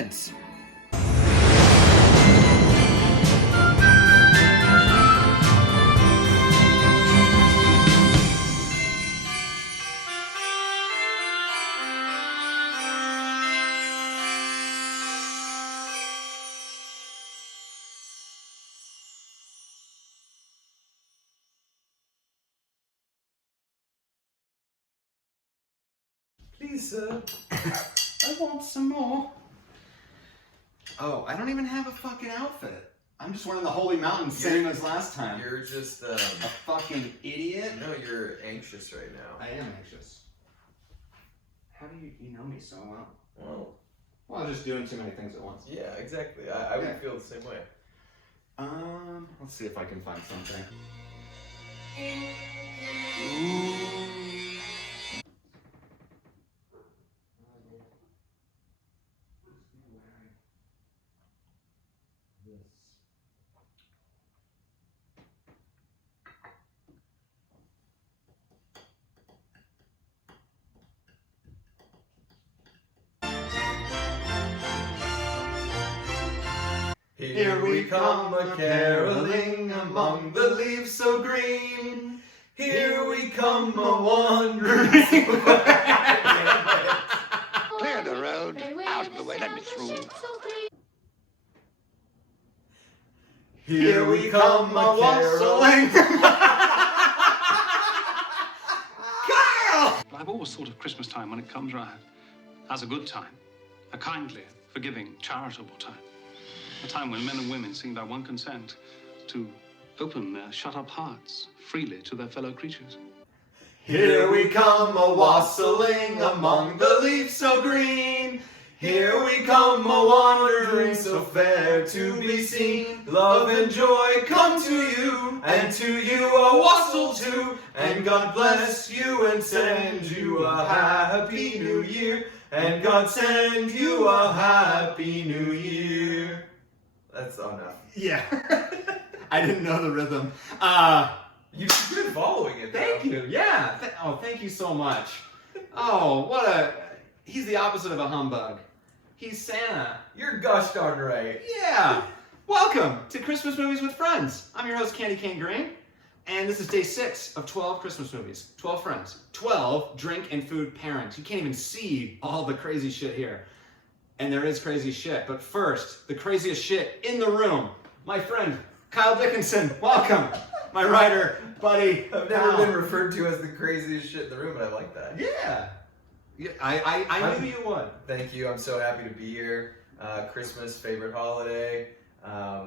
Dickens. Please, sir. I want some more. Oh, I don't even have a fucking outfit. I'm just wearing the Holy Mountain, same as last time. You're just, a fucking idiot. No, you're anxious right now. I am anxious. How do you know me so well? Well, I'm just doing too many things at once. Yeah, exactly. I would feel the same way. Let's see if I can find something. Here we come a-caroling among the leaves so green. Here we come a-wandering. Clear the road. Out of the way. Let me through. Here we come a-caroling. Kyle! I've always thought of Christmas time when it comes round as a good time, a kindly, forgiving, charitable time. A time when men and women seem by one consent to open their shut-up hearts freely to their fellow creatures. Here we come a-wassailing among the leaves so green. Here we come a-wandering so fair to be seen. Love and joy come to you, and to you a-wassail too. And God bless you and send you a happy new year. And God send you a happy new year. That's enough. Yeah. I didn't know the rhythm. You've been following it, though. Thank you. Yeah. Thank you so much. Oh, he's the opposite of a humbug. He's Santa. You're gosh darn right. Yeah. Welcome to Christmas Movies with Friends. I'm your host, Cane Greene, and this is day 6 of 12 Christmas movies. 12 friends. 12 drink and food pairings. You can't even see all the crazy shit here. And there is crazy shit. But first, the craziest shit in the room. My friend, Kyle Dickinson. Welcome. My writer, buddy. I've never been referred to as the craziest shit in the room, and I like that. Yeah. I knew you would. Thank you. I'm so happy to be here. Christmas, favorite holiday. I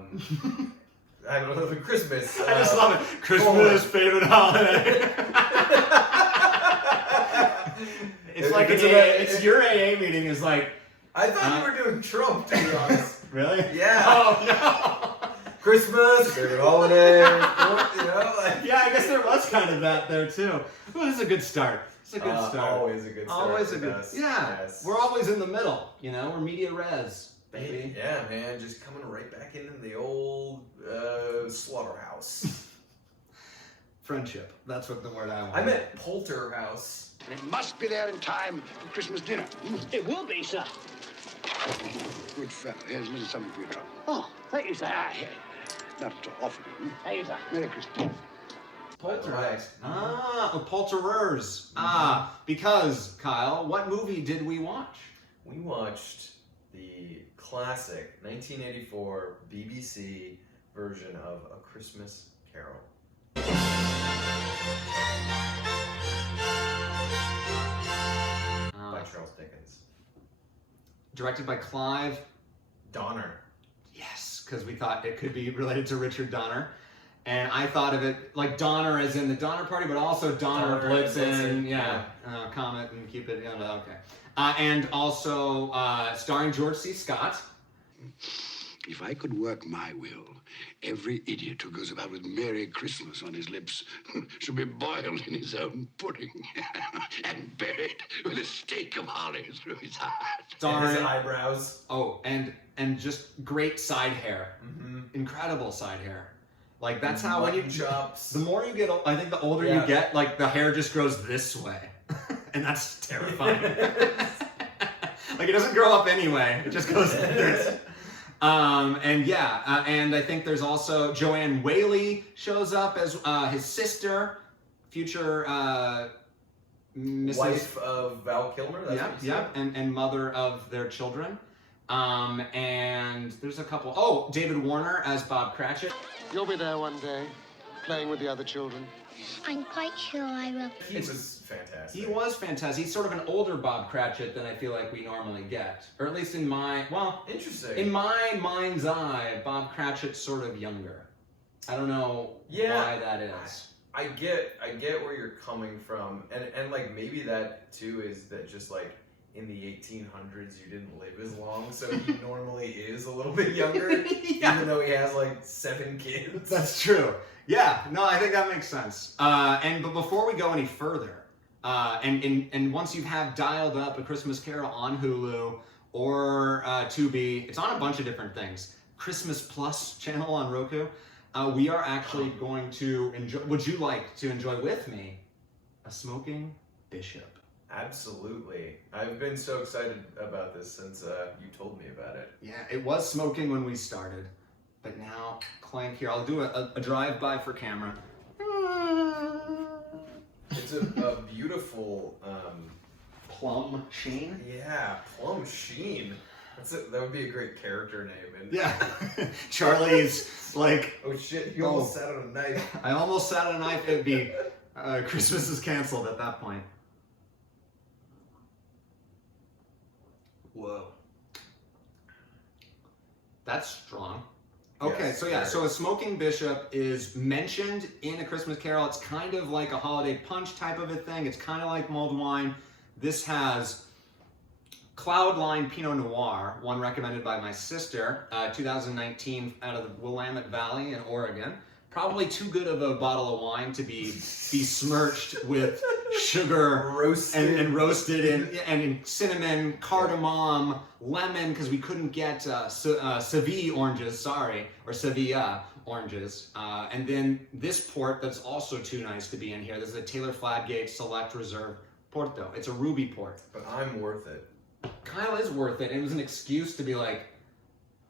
don't know, Christmas. I just love it. Christmas, favorite holiday. It's like it's your AA meeting is like. I thought you were doing Trump, to be honest. Really? Yeah. Oh, no. Christmas, favorite holiday. You know, like. Yeah, I guess there was kind of that there, too. Well, this is a good start. It's a good start. Always a good start. Always a good Yeah. Yes. We're always in the middle, you know? We're media res, baby. Yeah, man. Just coming right back into the old slaughterhouse. Friendship. That's what the word I want. I meant Polterhouse. It must be there in time for Christmas dinner. It will be, sir. Good fellow. Here's a little something for your trouble. Oh, thank you, sir. Not at all often. Thank you, sir. Merry Christmas. Poltergeist. Polterers. Because, Kyle, what movie did we watch? We watched the classic 1984 BBC version of A Christmas Carol. By Charles Dickens. Directed by Clive. Donner. Yes, because we thought it could be related to Richard Donner. And I thought of it like Donner as in the Donner Party, but also Donner Blitzen, Comet and Cupid, okay. And also starring George C. Scott. If I could work my will, every idiot who goes about with Merry Christmas on his lips should be boiled in his own pudding and buried with a stake of holly through his heart. And his eyebrows. Oh, and just great side hair. Mm-hmm. Incredible side hair. Like, that's how when you... chops. The more you get, I think the older you get, like, the hair just grows this way. And that's terrifying. Like, Like, it doesn't grow up anyway. It just goes in there. And I think there's also Joanne Whaley shows up as his sister, future Mrs. Wife of Val Kilmer. That's what you said? and mother of their children. And there's a couple. Oh, David Warner as Bob Cratchit. You'll be there one day, playing with the other children. I'm quite sure I will. He was fantastic. He was fantastic. He's sort of an older Bob Cratchit than I feel like we normally get. Or at least in my, Interesting. in my mind's eye, Bob Cratchit's sort of younger. I don't know why that is. I get where you're coming from, and like maybe that too is that just like in the 1800s you didn't live as long, so he normally is a little bit younger, even though he has like 7 kids. That's true. Yeah, no, I think that makes sense. But before we go any further, and once you have dialed up A Christmas Carol on Hulu or Tubi, it's on a bunch of different things. Christmas Plus channel on Roku. We are actually going to enjoy. Would you like to enjoy with me a smoking bishop? Absolutely. I've been so excited about this since you told me about it. Yeah, it was smoking when we started, but now clank here. I'll do a drive-by for camera. It's a beautiful Plum sheen. Yeah, Plum Sheen. That would be a great character name. And Yeah, Charlie's like. oh shit! You almost sat on a knife. I almost sat on a knife. It'd be Christmas is canceled at that point. Whoa. That's strong. Okay, Yes, so very. a smoking bishop is mentioned in A Christmas Carol. It's kind of like a holiday punch type of a thing. It's kind of like mulled wine. This has Cloudline Pinot Noir, one recommended by my sister, 2019 out of the Willamette Valley in Oregon. Probably too good of a bottle of wine to be besmirched with sugar Roasted. and roasted in cinnamon, cardamom, lemon, because we couldn't get Seville oranges, or Sevilla oranges. And then this port that's also too nice to be in here. This is a Taylor Fladgate Select Reserve Porto. It's a ruby port. But I'm worth it. Kyle is worth it. It was an excuse to be like,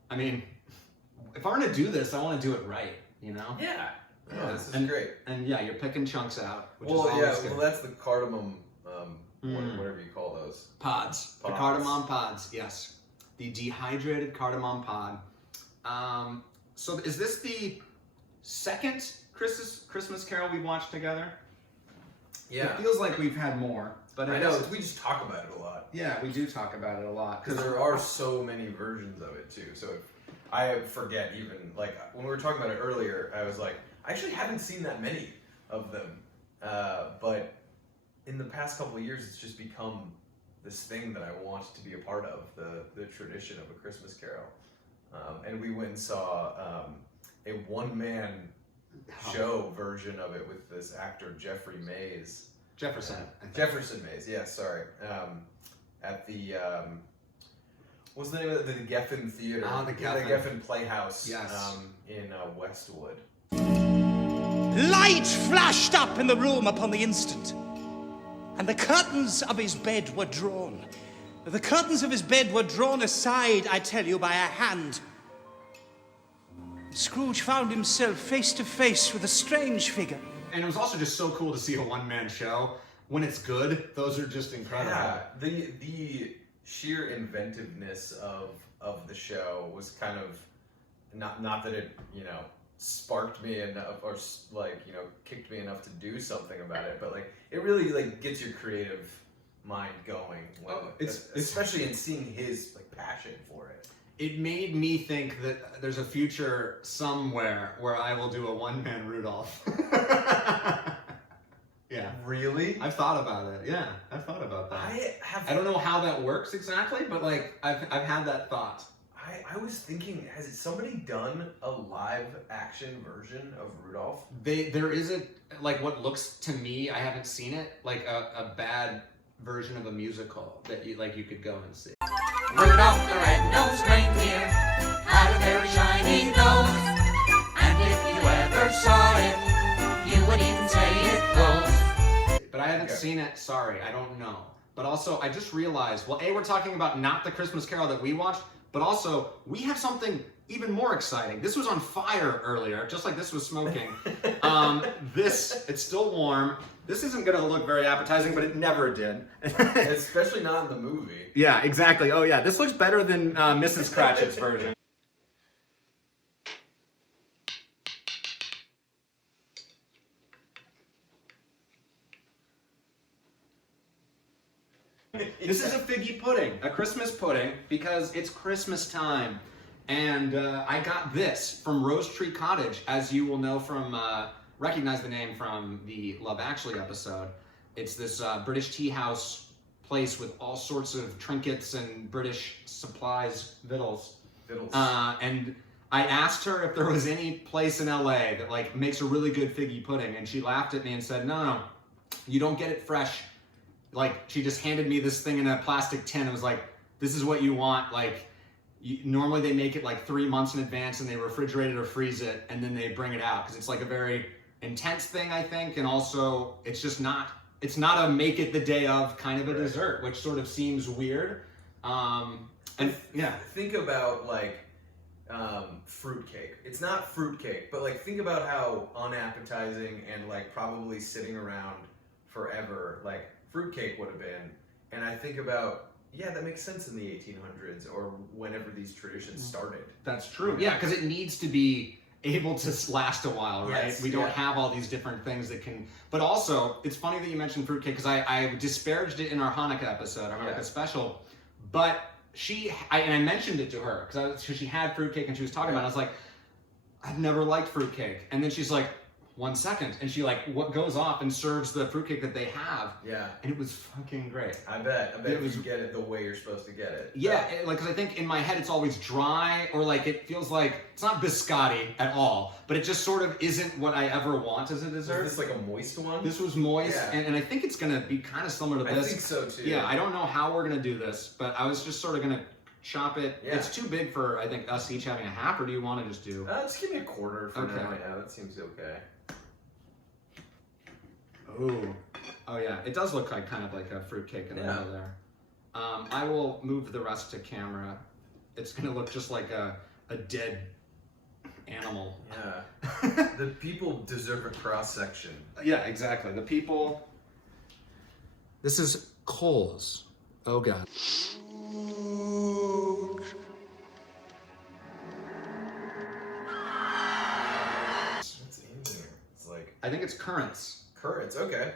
I mean, if I'm gonna do this, I want to do it right. You know? Yeah. No, this is great. And yeah, you're picking chunks out, which is Well, always yeah. good. Well, that's the cardamom, whatever you call those. Pods. The Pods. cardamom pods, yes. The dehydrated cardamom pod. So is this the second Christmas Carol we've watched together? Yeah. It feels like we've had more, but I know. We just talk about it a lot. Yeah, we do talk about it a lot. Because there are so many versions of it too. So I forget even, like, when we were talking about it earlier, I was like, I actually haven't seen that many of them. But in the past couple of years, it's just become this thing that I want to be a part of, the tradition of A Christmas Carol. And we went and saw a one-man show version of it with this actor, Jefferson Mays. Yeah, sorry. At the... what's the name of it? The Geffen Theater. Ah, the Geffen. The Geffen Playhouse. Yes. In Westwood. Light flashed up in the room upon the instant, and the curtains of his bed were drawn. The curtains of his bed were drawn aside, I tell you, by a hand. Scrooge found himself face to face with a strange figure. And it was also just so cool to see a one-man show. When it's good, those are just incredible. Yeah, the sheer inventiveness of the show was kind of not that it sparked me enough or kicked me enough to do something about it, but like it really like gets your creative mind going when, especially in seeing his like passion for it. It made me think that there's a future somewhere where I will do a one-man Rudolph. Yeah. Really? I've thought about it. Yeah, I've thought about that. I don't know how that works exactly, but like I've had that thought. I was thinking, has somebody done a live action version of Rudolph? There is what looks to me, I haven't seen it, like a bad version of a musical that you could go and see. Rudolph the red-nosed reindeer had a very shiny nose, and if you ever saw it, you would even say it glows. But I haven't seen it, sorry, I don't know. But also, I just realized, well, A, we're talking about not the Christmas Carol that we watched, but also, we have something even more exciting. This was on fire earlier, just like this was smoking. It's still warm. This isn't gonna look very appetizing, but it never did. Especially not in the movie. Yeah, exactly. Oh yeah, this looks better than Mrs. Cratchit's version. This is a figgy pudding, a Christmas pudding, because it's Christmas time. And I got this from Rose Tree Cottage, as you will know from, recognize the name from the Love Actually episode. It's this British tea house place with all sorts of trinkets and British supplies, victuals. And I asked her if there was any place in LA that like makes a really good figgy pudding, and she laughed at me and said, no, you don't get it fresh. Like, she just handed me this thing in a plastic tin and was like, this is what you want. Like, normally they make it like 3 months in advance and they refrigerate it or freeze it and then they bring it out because it's like a very intense thing, I think. And also, it's just not, it's not a make it the day of kind of a dessert, which sort of seems weird. And yeah. Think about like fruitcake. It's not fruitcake, but like think about how unappetizing and like probably sitting around forever like fruitcake would have been. And I think about, yeah, that makes sense in the 1800s or whenever these traditions started. That's true. Yeah, because it needs to be able to last a while, right? Yes, we don't have all these different things that can... But also, it's funny that you mentioned fruitcake, because I disparaged it in our Hanukkah episode, our Hanukkah special, but I mentioned it to her, because she had fruitcake and she was talking about it. I was like, I've never liked fruitcake. And then she's like, 1 second. And she like goes off and serves the fruitcake that they have. Yeah. And it was fucking great. I bet you get it the way you're supposed to get it. Yeah, like, because I think in my head it's always dry, or like it feels like it's not biscotti at all, but it just sort of isn't what I ever want as a dessert. Was this like a moist one? This was moist, and I think it's gonna be kind of similar to this. I think so too. Yeah, I don't know how we're gonna do this, but I was just sort of gonna chop it. Yeah. It's too big for, I think, us each having a half, or do you want to just do? Just give me a quarter for now. Yeah, that seems okay. Ooh. Oh yeah, it does look like kind of like a fruitcake in the middle there. I will move the rest to camera. It's gonna look just like a dead animal. Yeah. The people deserve a cross section. Yeah, exactly. The people. This is Coles. Oh god. What's in there? It's like, I think it's currants. Currants, okay.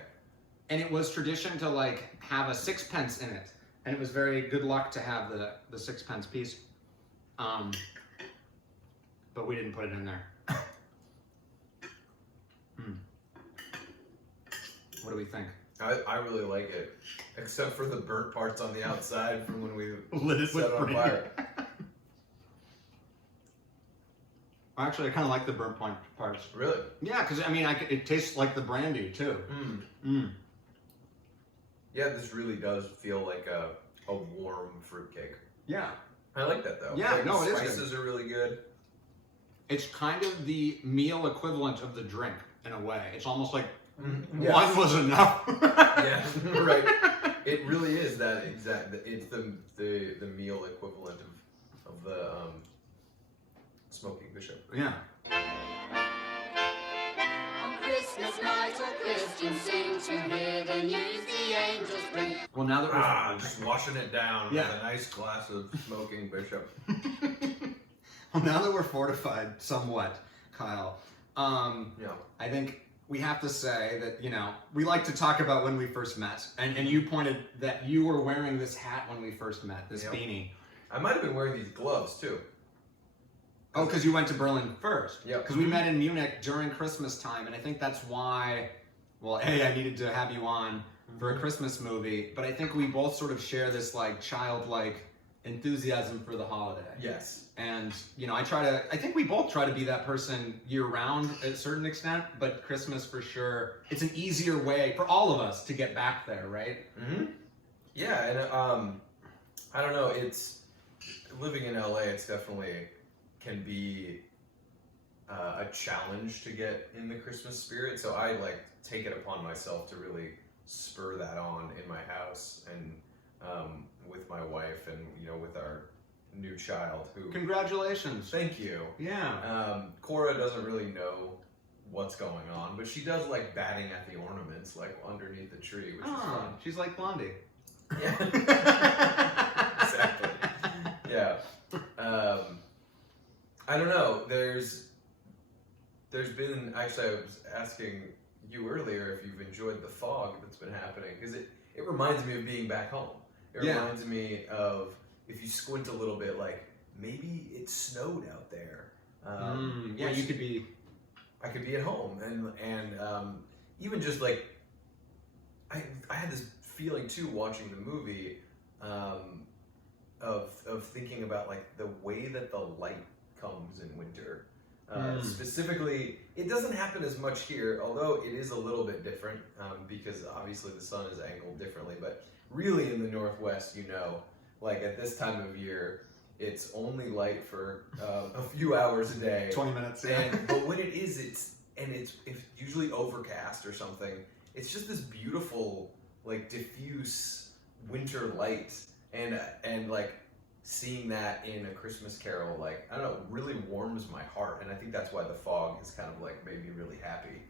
And it was tradition to like have a 6pence in it, and it was very good luck to have the 6pence piece. But we didn't put it in there. What do we think? I really like it, except for the burnt parts on the outside from when we lit it set it on fire. Actually, I kind of like the burnt parts. Really? Yeah, because I mean, it tastes like the brandy too. Yeah, this really does feel like a warm fruitcake. Yeah. I like that though. Yeah, like, no, the it is good. spices are really good. It's kind of the meal equivalent of the drink in a way. It's almost like Yes. one was enough. Yeah, right. It really is that exact. It's the meal equivalent of the smoking bishop. Yeah. On Christmas night, all Christians sing to hear the news the angels bring. Well, now that we're Just washing it down Yeah. with a nice glass of smoking bishop. well, now that we're fortified somewhat, Kyle, Yeah. I think we have to say that, you know, we like to talk about when we first met, and you pointed that you were wearing this hat when we first met, this beanie. I might have been wearing these gloves too. Oh, because you went to Berlin first. Yep. Because we met in Munich during Christmas time, and I think that's why, well, A, I needed to have you on for a Christmas movie, but I think we both sort of share this, like, childlike enthusiasm for the holiday. Yes. And, you know, I think we both try to be that person year-round at a certain extent, but Christmas for sure, it's an easier way for all of us to get back there, right? Mm-hmm. Yeah, and I don't know, it's, living in LA, it's definitely can be a challenge to get in the Christmas spirit, so I, like, take it upon myself to really spur that on in my house and with my wife and with our new child who. Congratulations. Thank you. Yeah. Cora doesn't really know what's going on, but she does like batting at the ornaments like underneath the tree, which is fun. She's like Blondie. Yeah. Exactly. Yeah. I don't know. There's been, actually I was asking you earlier if you've enjoyed the fog that's been happening, because it reminds me of being back home. It reminds me of, if you squint a little bit, like maybe it snowed out there. Yeah, you could be. I could be at home, and even just like I had this feeling too watching the movie of thinking about like the way that the light comes in winter. Specifically, it doesn't happen as much here, although it is a little bit different because obviously the sun is angled differently. But really, in the Northwest, like at this time of year, it's only light for a few hours a day, 20 minutes. Yeah. But when it is, it's usually overcast or something. It's just this beautiful, like diffuse winter light, and like seeing that in A Christmas Carol, like, I don't know, really warms my heart. And I think that's why the fog has kind of like made me really happy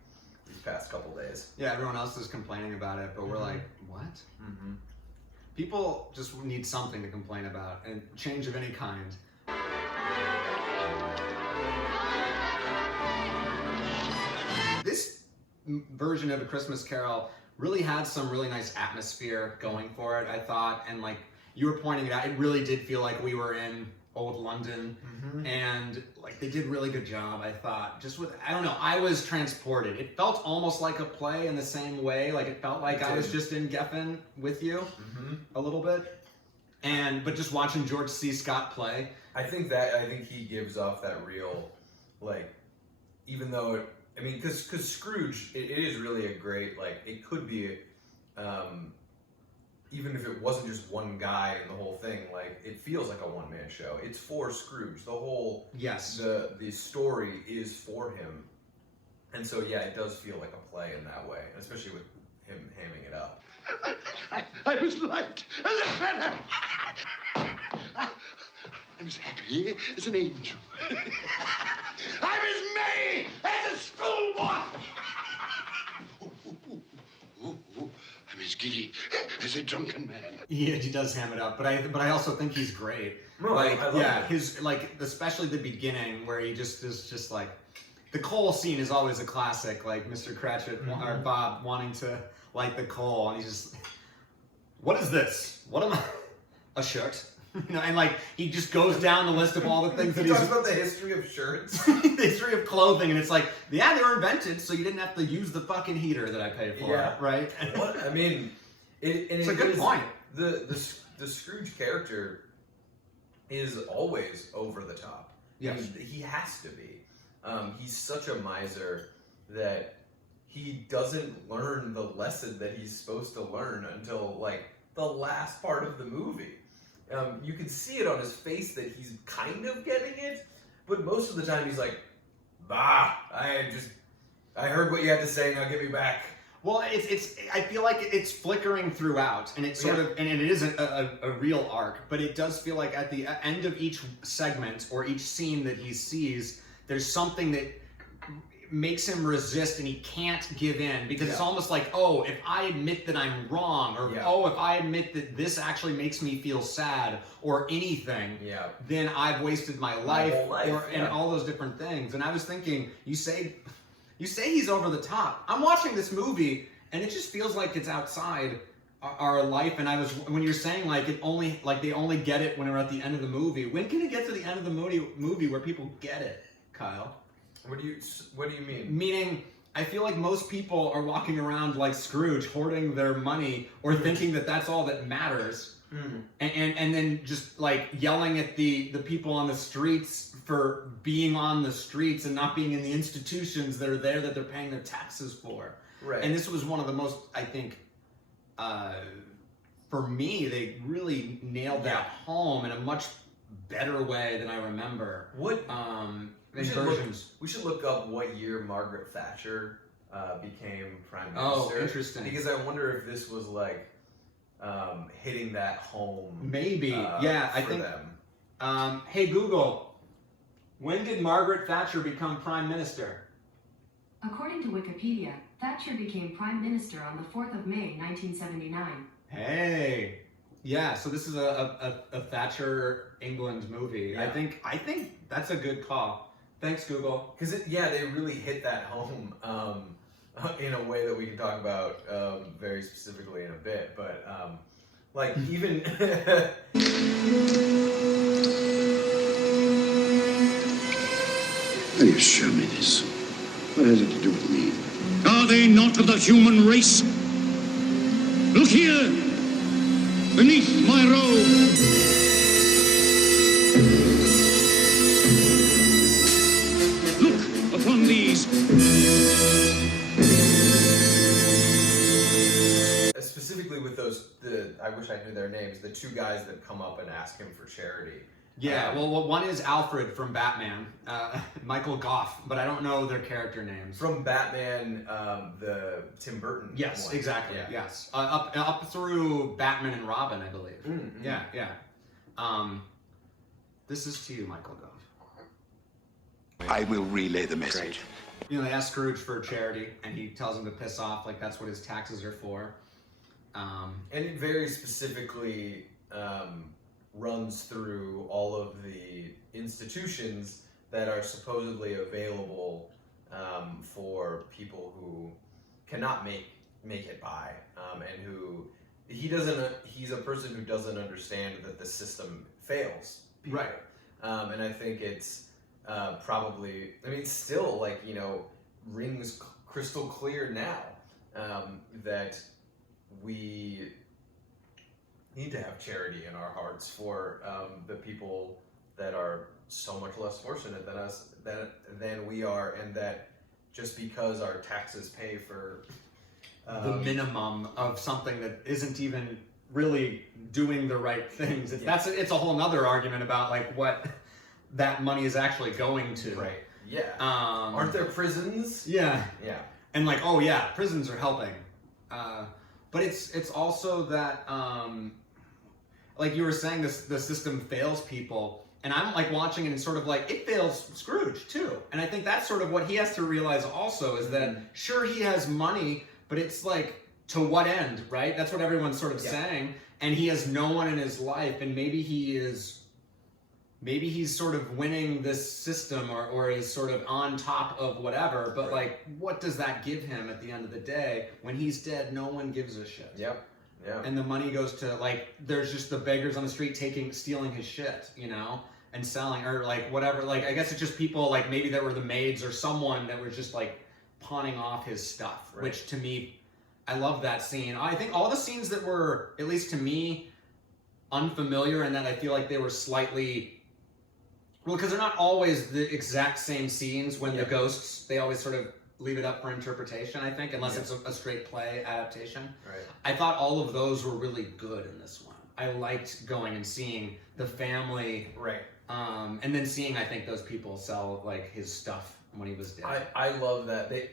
these past couple days. Yeah, everyone else is complaining about it, but we're like, what? Mm-hmm. People just need something to complain about, and change of any kind. This version of A Christmas Carol really had some really nice atmosphere going for it, I thought, and like you were pointing it out, it really did feel like we were in old London, and like they did a really good job, I thought. Just with, I don't know, I was transported. It felt almost like a play in the same way, like it felt like I was just in Geffen with you a little bit, but just watching George C. Scott play. I think he gives off that real, like, even though because Scrooge, it is really a great, like, it could be, even if it wasn't just one guy in the whole thing, like, it feels like a one-man show. It's for Scrooge. The whole, the story is for him. And so, yeah, it does feel like a play in that way, especially with him hamming it up. I was light as a feather. I'm as happy as an angel. I'm as merry as a schoolboy. I'm as giddy as a drunken man. Yeah, he does ham it up, but I also think he's great. No, like, I love it. his, like, especially the beginning where he just is just like, the coal scene is always a classic, like Mr. Cratchit or Bob wanting to light the coal, and he's just, what is this? What am I? A shirt? And like he just goes down the list of all the things that he talks about the history of shirts, the history of clothing, and it's like, yeah, they were invented, so you didn't have to use the fucking heater that I paid for, right? What I mean, it's a good point. The Scrooge character is always over the top. Yes, he has to be. He's such a miser that he doesn't learn the lesson that he's supposed to learn until like the last part of the movie. You can see it on his face that he's kind of getting it, but most of the time he's like, bah, I heard what you had to say, now give me back. Well, I feel like it's flickering throughout, and it's sort of, and it isn't a real arc, but it does feel like at the end of each segment or each scene that he sees, there's something that makes him resist and he can't give in, because it's almost like, oh, if I admit that I'm wrong, or oh, if I admit that this actually makes me feel sad or anything, then I've wasted my life, and all those different things. And I was thinking, you say he's over the top. I'm watching this movie and it just feels like it's outside our life. And when you're saying like they only get it when we're at the end of the movie, when can it get to the end of the movie where people get it, Kyle? What do you mean? Meaning, I feel like most people are walking around like Scrooge, hoarding their money or thinking that that's all that matters, and then just like yelling at the people on the streets for being on the streets and not being in the institutions that are there that they're paying their taxes for. Right. And this was one of the most, I think, for me, they really nailed that home in a much better way than I remember. We should look up what year Margaret Thatcher became Prime Minister. Oh, interesting. Because I wonder if this was like hitting that home. Maybe, yeah, I for think. them. Hey Google, when did Margaret Thatcher become Prime Minister? According to Wikipedia, Thatcher became Prime Minister on the 4th of May, 1979. Hey, yeah. So this is a Thatcher England movie. Yeah. I think that's a good call. Thanks, Google. Because they really hit that home in a way that we can talk about very specifically in a bit. But like even. Will you show me this? What has it to do with me? Are they not of the human race? Look here, beneath my robe. Look upon these. Specifically with I wish I knew their names, the two guys that come up and ask him for charity. Yeah, well, one is Alfred from Batman, Michael Gough, but I don't know their character names. From Batman, the Tim Burton. Yes, one. exactly. Yeah. Yes, up through Batman and Robin, I believe. Mm-hmm. Yeah. This is to you, Michael Gough. I will relay the message. You know, they ask Scrooge for charity, and he tells them to piss off, like that's what his taxes are for. And it very specifically runs through all of the institutions that are supposedly available for people who cannot make it by, and who he's a person who doesn't understand that the system fails people. Right. And I think it's probably, still rings crystal clear now that we need to have charity in our hearts for the people that are so much less fortunate than us than we are, and that just because our taxes pay for the minimum of something that isn't even really doing the right things. It's a whole nother argument about like what that money is actually going to. Right. Yeah. Aren't there prisons? Yeah. Yeah. And like, oh yeah, prisons are helping. But it's also that like you were saying, the system fails people, and I'm like watching it and sort of like it fails Scrooge too. And I think that's sort of what he has to realize also is that sure he has money, but it's like to what end, right? That's what everyone's sort of saying. And he has no one in his life, and maybe he's sort of winning this system or is sort of on top of whatever, but like what does that give him at the end of the day? When he's dead, no one gives a shit. Yep. Yeah. And the money goes to like there's just the beggars on the street stealing his shit, you know, and selling or like whatever. Like I guess it's just people like maybe that were the maids or someone that was just like pawning off his stuff, which to me, I love that scene. I think all the scenes that were, at least to me, unfamiliar and that I feel like they were slightly, well, because they're not always the exact same scenes when the ghosts, they always sort of leave it up for interpretation, I think, unless it's a straight play adaptation. Right. I thought all of those were really good in this one. I liked going and seeing the family. Right. And then seeing, I think, those people sell like his stuff when he was dead. I love that. They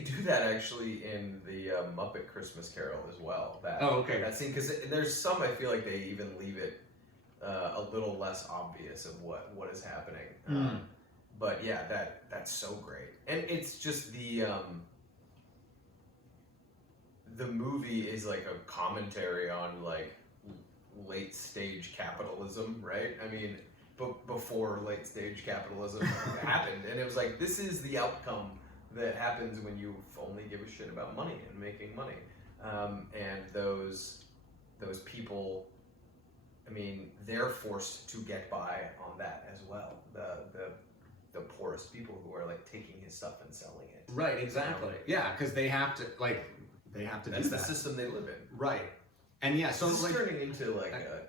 do that actually in the Muppet Christmas Carol as well. That scene, because there's some I feel like they even leave it a little less obvious of what is happening. But yeah, that's so great, and it's just the movie is like a commentary on like late stage capitalism, right? I mean, before late stage capitalism happened, and it was like this is the outcome that happens when you only give a shit about money and making money, and those people, I mean, they're forced to get by on that as well. The poorest people who are like taking his stuff and selling it. Right, exactly. Yeah, because they have to do that. That's the system they live in. Right. And yeah, so this like is turning into like a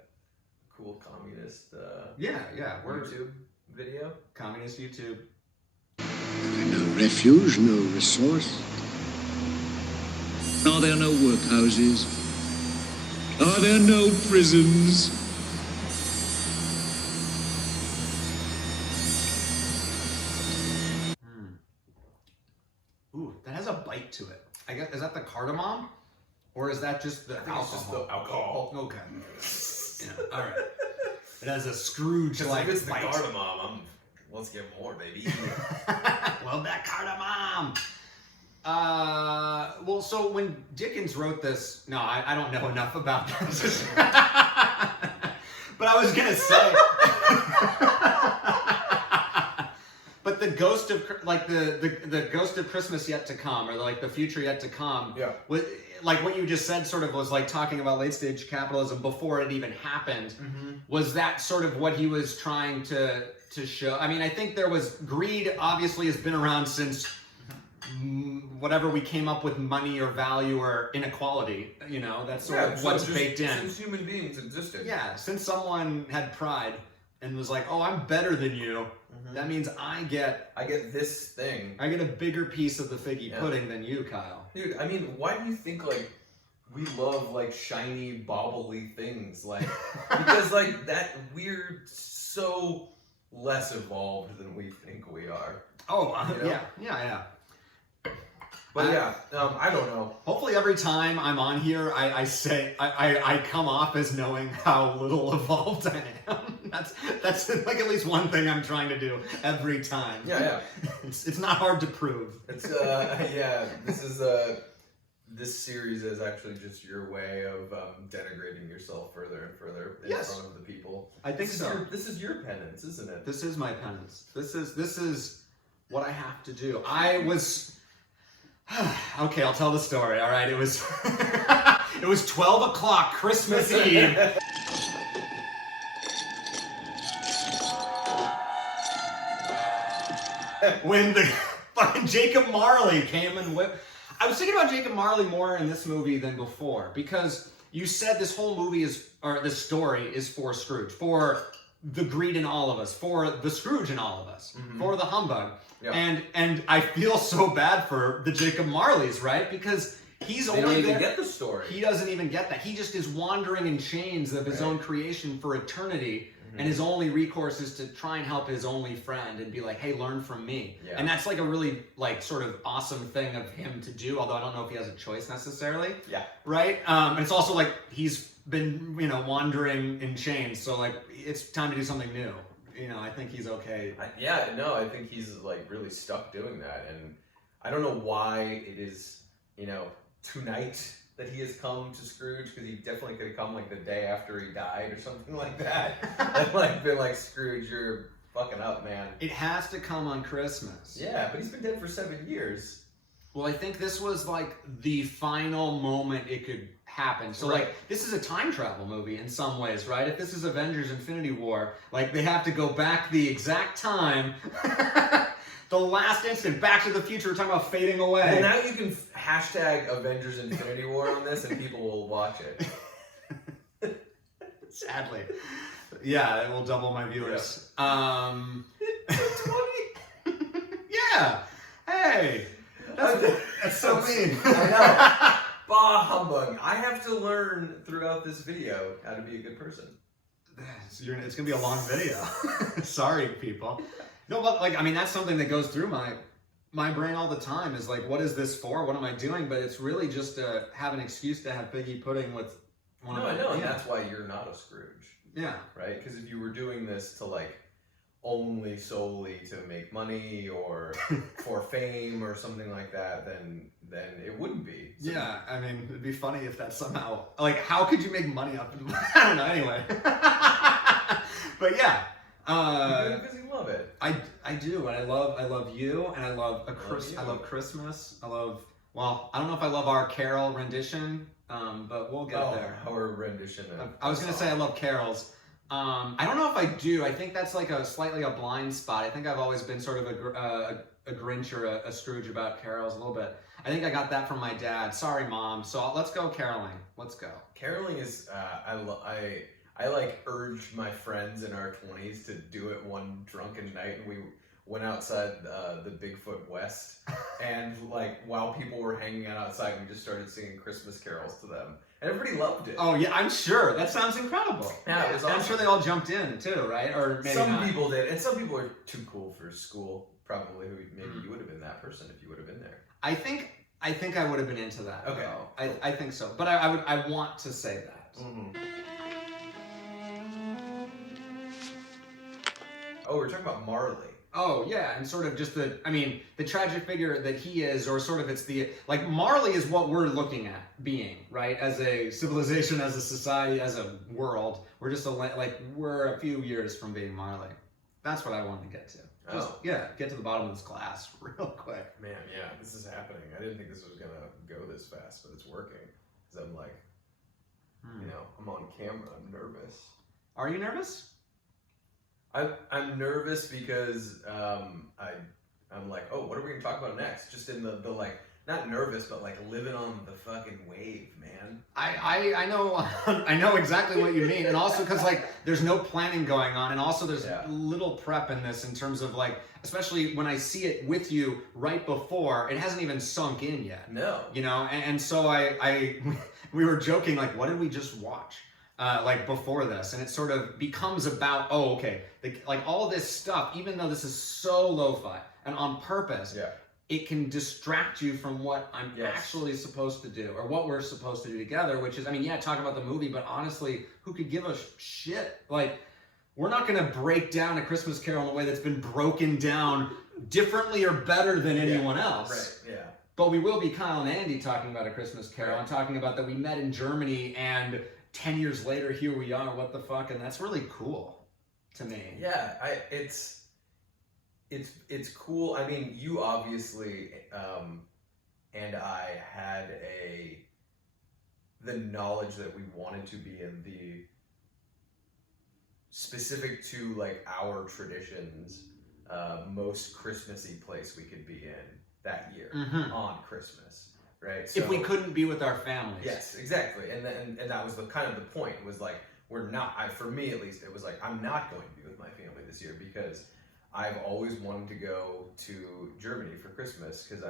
cool communist YouTube video. Communist YouTube. No refuge, no resource. Are there no workhouses? Are there no prisons? Ooh, that has a bite to it. I guess, is that the cardamom? Or is that just the alcohol? It's just the alcohol. Okay. Yeah, all right. It has a Scrooge-like If it's the bite. cardamom, let's get more, baby. Love that cardamom. Well, so when Dickens wrote this, no, I don't know enough about this. But I was gonna say, but the ghost of like the ghost of Christmas yet to come, or like the future yet to come. Yeah. Was, like what you just said, sort of was like talking about late stage capitalism before it even happened. Mm-hmm. Was that sort of what he was trying to show? I mean, I think there was greed. Obviously, has been around since whatever we came up with money or value or inequality. You know, that's sort of what's baked in. Since human beings existed. Yeah, since someone had pride and was like, "Oh, I'm better than you." Mm-hmm. That means I get this thing. I get a bigger piece of the figgy pudding than you, Kyle. Dude, I mean, why do you think like we love like shiny, bobbly things? Like because like that we're so less evolved than we think we are. Oh, you know? yeah. But I don't know. Hopefully every time I'm on here, I say I come off as knowing how little evolved I am. That's like at least one thing I'm trying to do every time. Yeah. It's not hard to prove. It's this series is actually just your way of denigrating yourself further and further in front of the people. I think so. This is your penance, isn't it? This is my penance. This is what I have to do. I was. Okay, I'll tell the story. All right, it was 12 o'clock Christmas Eve. When the fucking Jacob Marley came and whipped. I was thinking about Jacob Marley more in this movie than before because you said this whole movie this story is for Scrooge, for the greed in all of us, for the Scrooge in all of us, for the humbug. Yeah. And I feel so bad for the Jacob Marleys, right? Because he's they don't even get the story. He doesn't even get that. He just is wandering in chains of his own creation for eternity. And his only recourse is to try and help his only friend and be like, hey, learn from me. Yeah. And that's like a really like sort of awesome thing of him to do, although I don't know if he has a choice necessarily. Yeah. Right? And it's also like he's been, wandering in chains. So like it's time to do something new. I think he's okay. I think he's like really stuck doing that. And I don't know why it is, tonight that he has come to Scrooge, because he definitely could have come like the day after he died or something like that. And like been like, Scrooge, you're fucking up, man. It has to come on Christmas. Yeah, but he's been dead for 7 years. Well, I think this was like the final moment it could happen. So like, this is a time travel movie in some ways, right? If this is Avengers Infinity War, like they have to go back the exact time. The last instant, Back to the Future, we're talking about fading away. Well, now you can hashtag Avengers Infinity War on this and people will watch it. Sadly. Yeah, it will double my viewers. Yeah. Yeah. Hey. That's so mean. I know. Bah humbug. I have to learn throughout this video how to be a good person. It's going to be a long video. Sorry, people. No, but like, I mean, that's something that goes through my brain all the time is like, what is this for? What am I doing? But it's really just to have an excuse to have Figgy pudding with one of my... No, I know, and that's why you're not a Scrooge. Yeah. Right? Because if you were doing this to like, only solely to make money or for fame or something like that, then it wouldn't be. So, yeah, I mean, it'd be funny if that somehow... Like, how could you make money off of... I don't know, anyway. But yeah. Because you love it. I do, and I love you, and I love Christmas. I don't know if I love our carol rendition, but we'll get there. Our rendition. I was gonna say I love carols. I don't know if I do. I think that's like slightly a blind spot. I think I've always been sort of a Grinch or a Scrooge about carols a little bit. I think I got that from my dad. Sorry, Mom. So let's go caroling. Let's go. Caroling is I like urged my friends in our 20s to do it one drunken night, and we went outside the Bigfoot West, and like while people were hanging out outside, we just started singing Christmas carols to them, and everybody loved it. Oh yeah, I'm sure. That sounds incredible. Yeah, it was awesome. I'm sure they all jumped in too, right? Or maybe some people did, and some people are too cool for school. Probably, maybe you would have been that person if you would have been there. I think I think I would have been into that. Okay. Though. I think so. But I want to say that. Mm-hmm. Oh, we're talking about Marley. Oh, yeah, and sort of just the tragic figure that he is, or sort of it's the, like, Marley is what we're looking at being, right? As a civilization, as a society, as a world. We're just, we're a few years from being Marley. That's what I wanted to get to. Just, get to the bottom of this class real quick. Man, yeah, this is happening. I didn't think this was going to go this fast, but it's working. Because I'm like, I'm on camera, I'm nervous. Are you nervous? I'm nervous because I'm like, oh, what are we gonna talk about next? Just in the like, not nervous, but like living on the fucking wave, man. I know I know exactly what you mean, and also because like there's no planning going on, and also there's little prep in this in terms of like, especially when I see it with you right before, it hasn't even sunk in yet. No, and so we were joking like, what did we just watch? Like before this, and it sort of becomes about, like all this stuff, even though this is so lo-fi and on purpose, it can distract you from what I'm actually supposed to do, or what we're supposed to do together, which is, talk about the movie, but honestly, who could give a shit? Like, we're not going to break down A Christmas Carol in a way that's been broken down differently or better than anyone else. Right, yeah. But we will be Kyle and Andy talking about A Christmas Carol and talking about that we met in Germany, and 10 years later, here we are, what the fuck, and that's really cool to me. Yeah, it's cool. I mean, you obviously, and I had the knowledge that we wanted to be in the specific to like our traditions, most Christmassy place we could be in that year on Christmas. Right. So, if we couldn't be with our families. Yes, exactly. And that was the kind of the point, was like, we're not, for me at least, it was like, I'm not going to be with my family this year because I've always wanted to go to Germany for Christmas because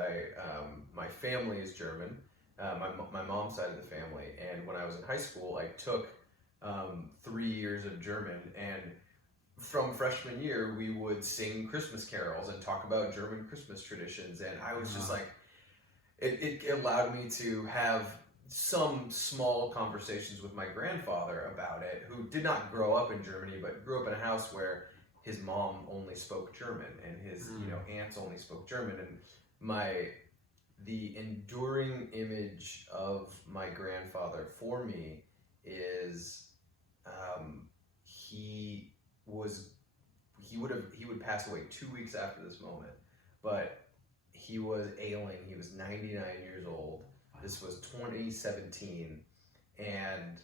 my family is German, my mom's side of the family. And when I was in high school, I took 3 years of German, and from freshman year, we would sing Christmas carols and talk about German Christmas traditions. And I was just like, it allowed me to have some small conversations with my grandfather about it, who did not grow up in Germany, but grew up in a house where his mom only spoke German and his aunts only spoke German. And the enduring image of my grandfather for me is he would pass away 2 weeks after this moment, but he was ailing. He was 99 years old. This was 2017, and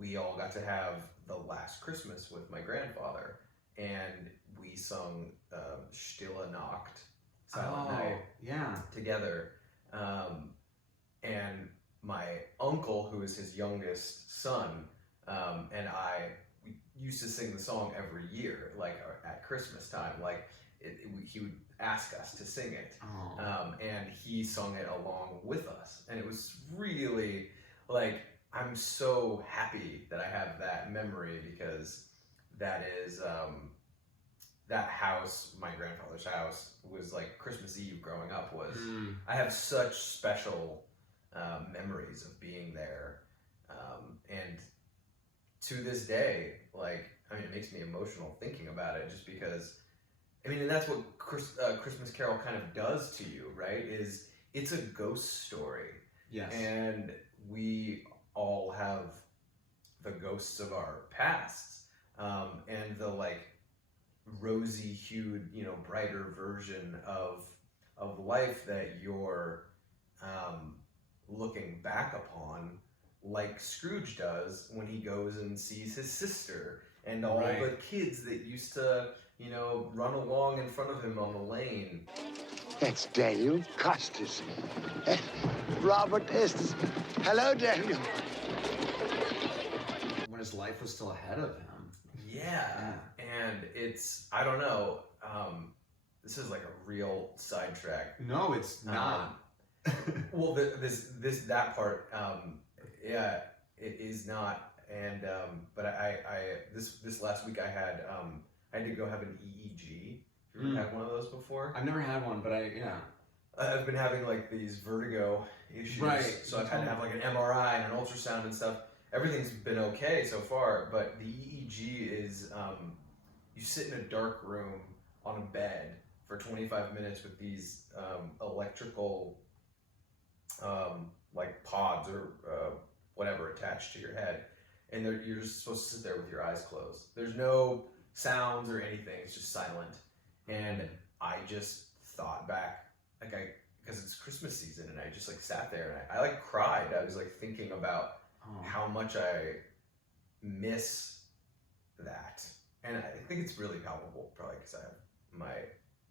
we all got to have the last Christmas with my grandfather, and we sung Stille Nacht, Silent Night, together. And my uncle, who is his youngest son, and we used to sing the song every year, like at Christmas time. Like he would ask us to sing it, and he sung it along with us, and it was really like, I'm so happy that I have that memory, because that is that house, my grandfather's house, was like Christmas Eve growing up. I have such special memories of being there, and to this day, like, it makes me emotional thinking about it, just because, and that's what Christmas Carol kind of does to you, right? Is it's a ghost story. Yes. And we all have the ghosts of our pasts, and the like rosy-hued, brighter version of life that you're looking back upon, like Scrooge does when he goes and sees his sister and all the kids that used to, run along in front of him on the lane. That's Daniel Custis. Robert Estes. Hello, Daniel. When his life was still ahead of him. Yeah. And it's, I don't know, this is like a real sidetrack. No, it's not. Well, that part, yeah, it is not. And, but this last week I had to go have an EEG. Have you ever had one of those before? I've never had one, but I've been having like these vertigo issues. Right. So I've had to have like an MRI and an ultrasound and stuff. Everything's been okay so far, but the EEG is you sit in a dark room on a bed for 25 minutes with these electrical like pods or whatever attached to your head, and you're just supposed to sit there with your eyes closed. There's no sounds or anything. It's just silent. And I just thought back, like because it's Christmas season, and I just like sat there and I like cried. I was like thinking about how much I miss that, and I think it's really palpable, probably because I have my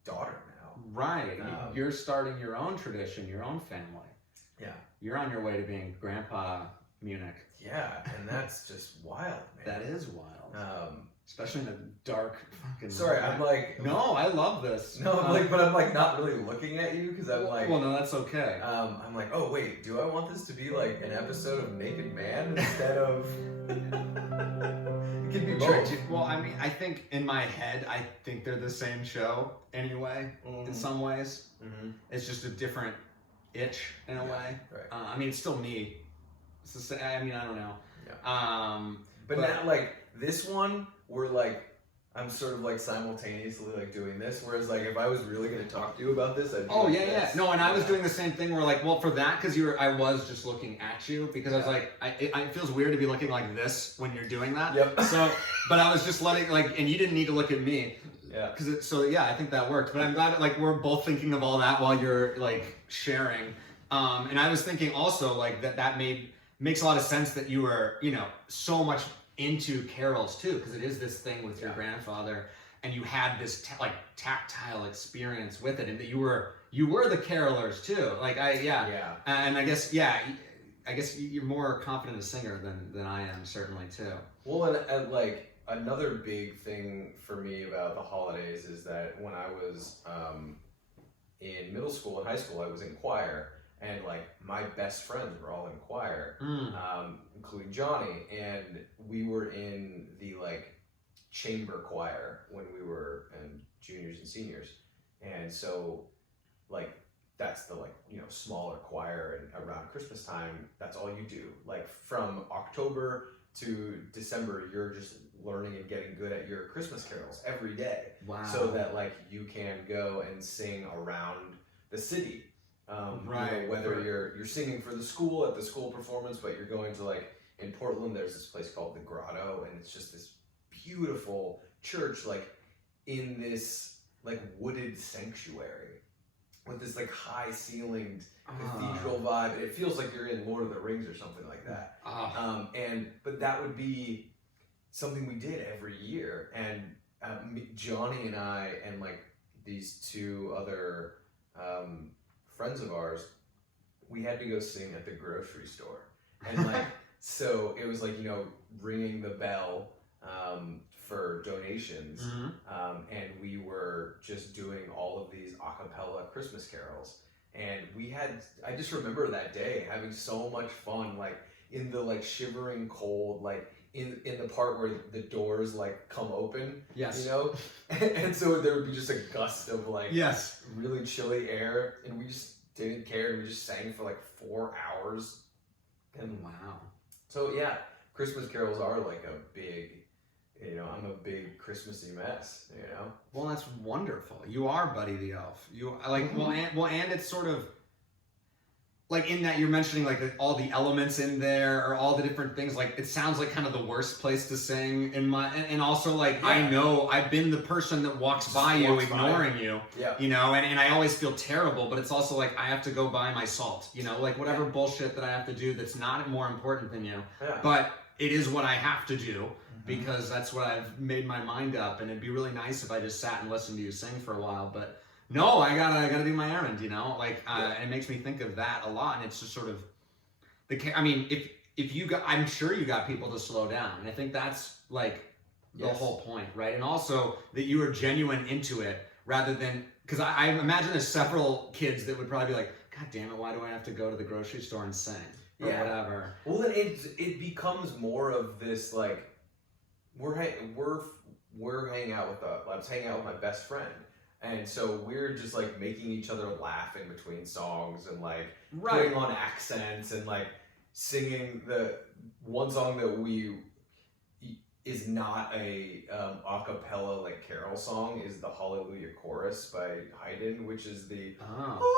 daughter now. Right. You're starting your own tradition, your own family. Yeah. You're on your way to being Grandpa Munich. Yeah, and that's just wild, man. That is wild. Especially in a dark fucking... Sorry, I'm like... No, I love this. No, but I'm like not really looking at you because I'm like... Well, no, that's okay. I'm like, oh wait, do I want this to be like an episode of Naked Man instead of... It could be both. Well, I mean, I think in my head, I think they're the same show anyway, in some ways. Mm-hmm. It's just a different itch in a way. Right. I mean, it's still me. It's the, I mean, I don't know. Yeah. But now, like, this one, we're like, I'm sort of like simultaneously like doing this, whereas like if I was really going to talk to you about this, I'd be like this. No, and I was doing the same thing where like, well, for that, because I was just looking at you, because I was like, it feels weird to be looking like this when you're doing that. Yep. So, but I was just letting, like, and you didn't need to look at me. Yeah. I think that worked. But I'm glad that, like, we're both thinking of all that while you're like sharing. And I was thinking also like that makes a lot of sense that you were, so much into carols too, because it is this thing with your grandfather, and you had this tactile experience with it, and that you were the carolers too. And I guess you're more confident a singer than I am, certainly too. Well, and like another big thing for me about the holidays is that when I was in middle school and high school, I was in choir. And like my best friends were all in choir, including Johnny, and we were in the like chamber choir when we were juniors and seniors, and so like that's the smaller choir, and around Christmas time that's all you do. Like from October to December, you're just learning and getting good at your Christmas carols every day. Wow! So that like you can go and sing around the city. Whether you're singing for the school at the school performance, but you're going to like in Portland, there's this place called the Grotto, and it's just this beautiful church, like in this like wooded sanctuary with this like high ceilinged cathedral vibe. It feels like you're in Lord of the Rings or something like that. But that would be something we did every year, and Johnny and I and like these two other friends of ours, we had to go sing at the grocery store, and like so it was like ringing the bell for donations, and we were just doing all of these a cappella Christmas carols, and I just remember that day having so much fun, like in the like shivering cold, like in the part where the doors like come open, and so there would be just a gust of like really chilly air, and we just didn't care, and we just sang for like 4 hours. And wow. So yeah, Christmas carols are like a big, I'm a big Christmassy mess, Well, that's wonderful. You are Buddy the Elf. You like and it's sort of like in that you're mentioning like all the elements in there, or all the different things. Like it sounds like kind of the worst place to sing and also like I know I've been the person that walks by you ignoring you, and I always feel terrible, but it's also like I have to go buy my salt, like whatever bullshit that I have to do that's not more important than you, but it is what I have to do because that's what I've made my mind up, and it'd be really nice if I just sat and listened to you sing for a while, but no, I gotta do my errand, and it makes me think of that a lot, and it's just sort of if you got, I'm sure you got people to slow down, and I think that's like the whole point, right? And also that you are genuine into it rather than, because I imagine there's several kids that would probably be like, God damn it, why do I have to go to the grocery store and sing or whatever? Well, then it becomes more of this like we're hanging out with I was hanging out with my best friend. And so we're just like making each other laugh in between songs and like putting on accents and like singing the one song that we is not a cappella like carol song is the Hallelujah chorus by Haydn, which is the Hallelujah.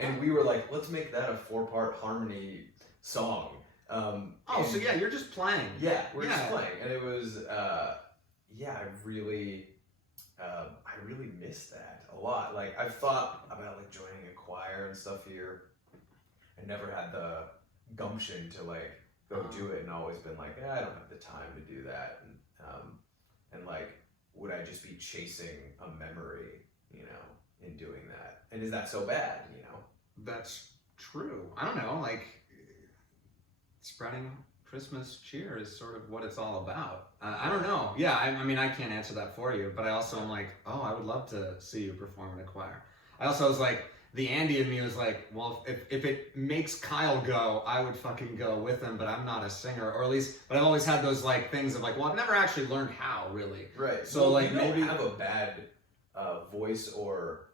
And we were like, let's make that a 4-part harmony song. So yeah, you're just playing. Yeah, we're just playing, and it was I really miss that a lot. Like I've thought about like joining a choir and stuff here. I never had the gumption to like go do it, and always been like, I don't have the time to do that, and like, would I just be chasing a memory, you know, in doing that? And is that so bad, you know? That's true. I don't know, like, spreading Christmas cheer is sort of what it's all about. I don't know. Yeah, I mean, I can't answer that for you, but I also am like, oh, I would love to see you perform in a choir. I also was like, the Andy in me was like, well, if it makes Kyle go, I would fucking go with him, but I'm not a singer, or at least, but I've always had those like things of like, well, I've never actually learned how, really. Right. So well, like you don't maybe have a bad voice or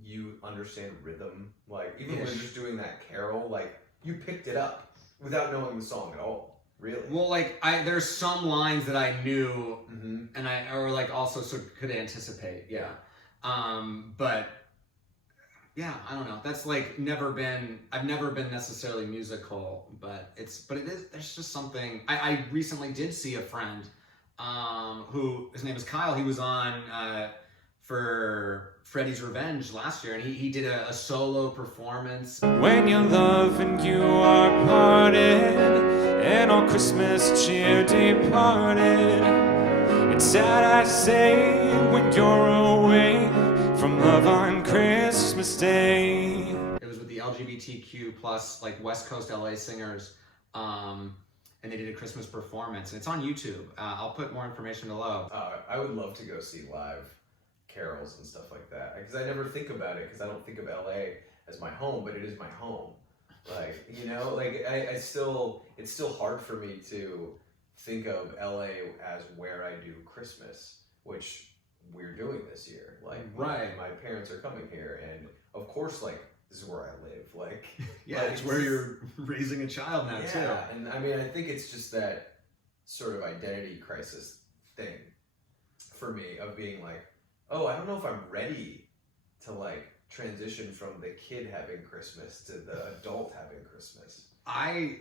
you understand rhythm. Like even when you're just doing that carol, like you picked it up without knowing the song at all. Really? Well, like there's some lines that I knew, and or like also sort of could anticipate. Yeah. But yeah, I don't know. That's like I've never been necessarily musical, but there's just something. I recently did see a friend, who, his name is Kyle. He was on, for Freddy's Revenge last year, and he did a solo performance. When your love and you are parted, and all Christmas cheer departed, it's sad I say when you're away from love on Christmas Day. It was with the LGBTQ plus like West Coast LA singers, and they did a Christmas performance, and it's on YouTube. I'll put more information below. I would love to go see live carols and stuff like that, because I never think about it, because I don't think of LA as my home, but it is my home. Like, you know, like it's still hard for me to think of LA as where I do Christmas, which we're doing this year. Like, my parents are coming here, and of course, like, this is where I live. Like, yeah, it's where you're raising a child now too. Yeah, and I mean, I think it's just that sort of identity crisis thing for me of being like, oh, I don't know if I'm ready to like transition from the kid having Christmas to the adult having Christmas. I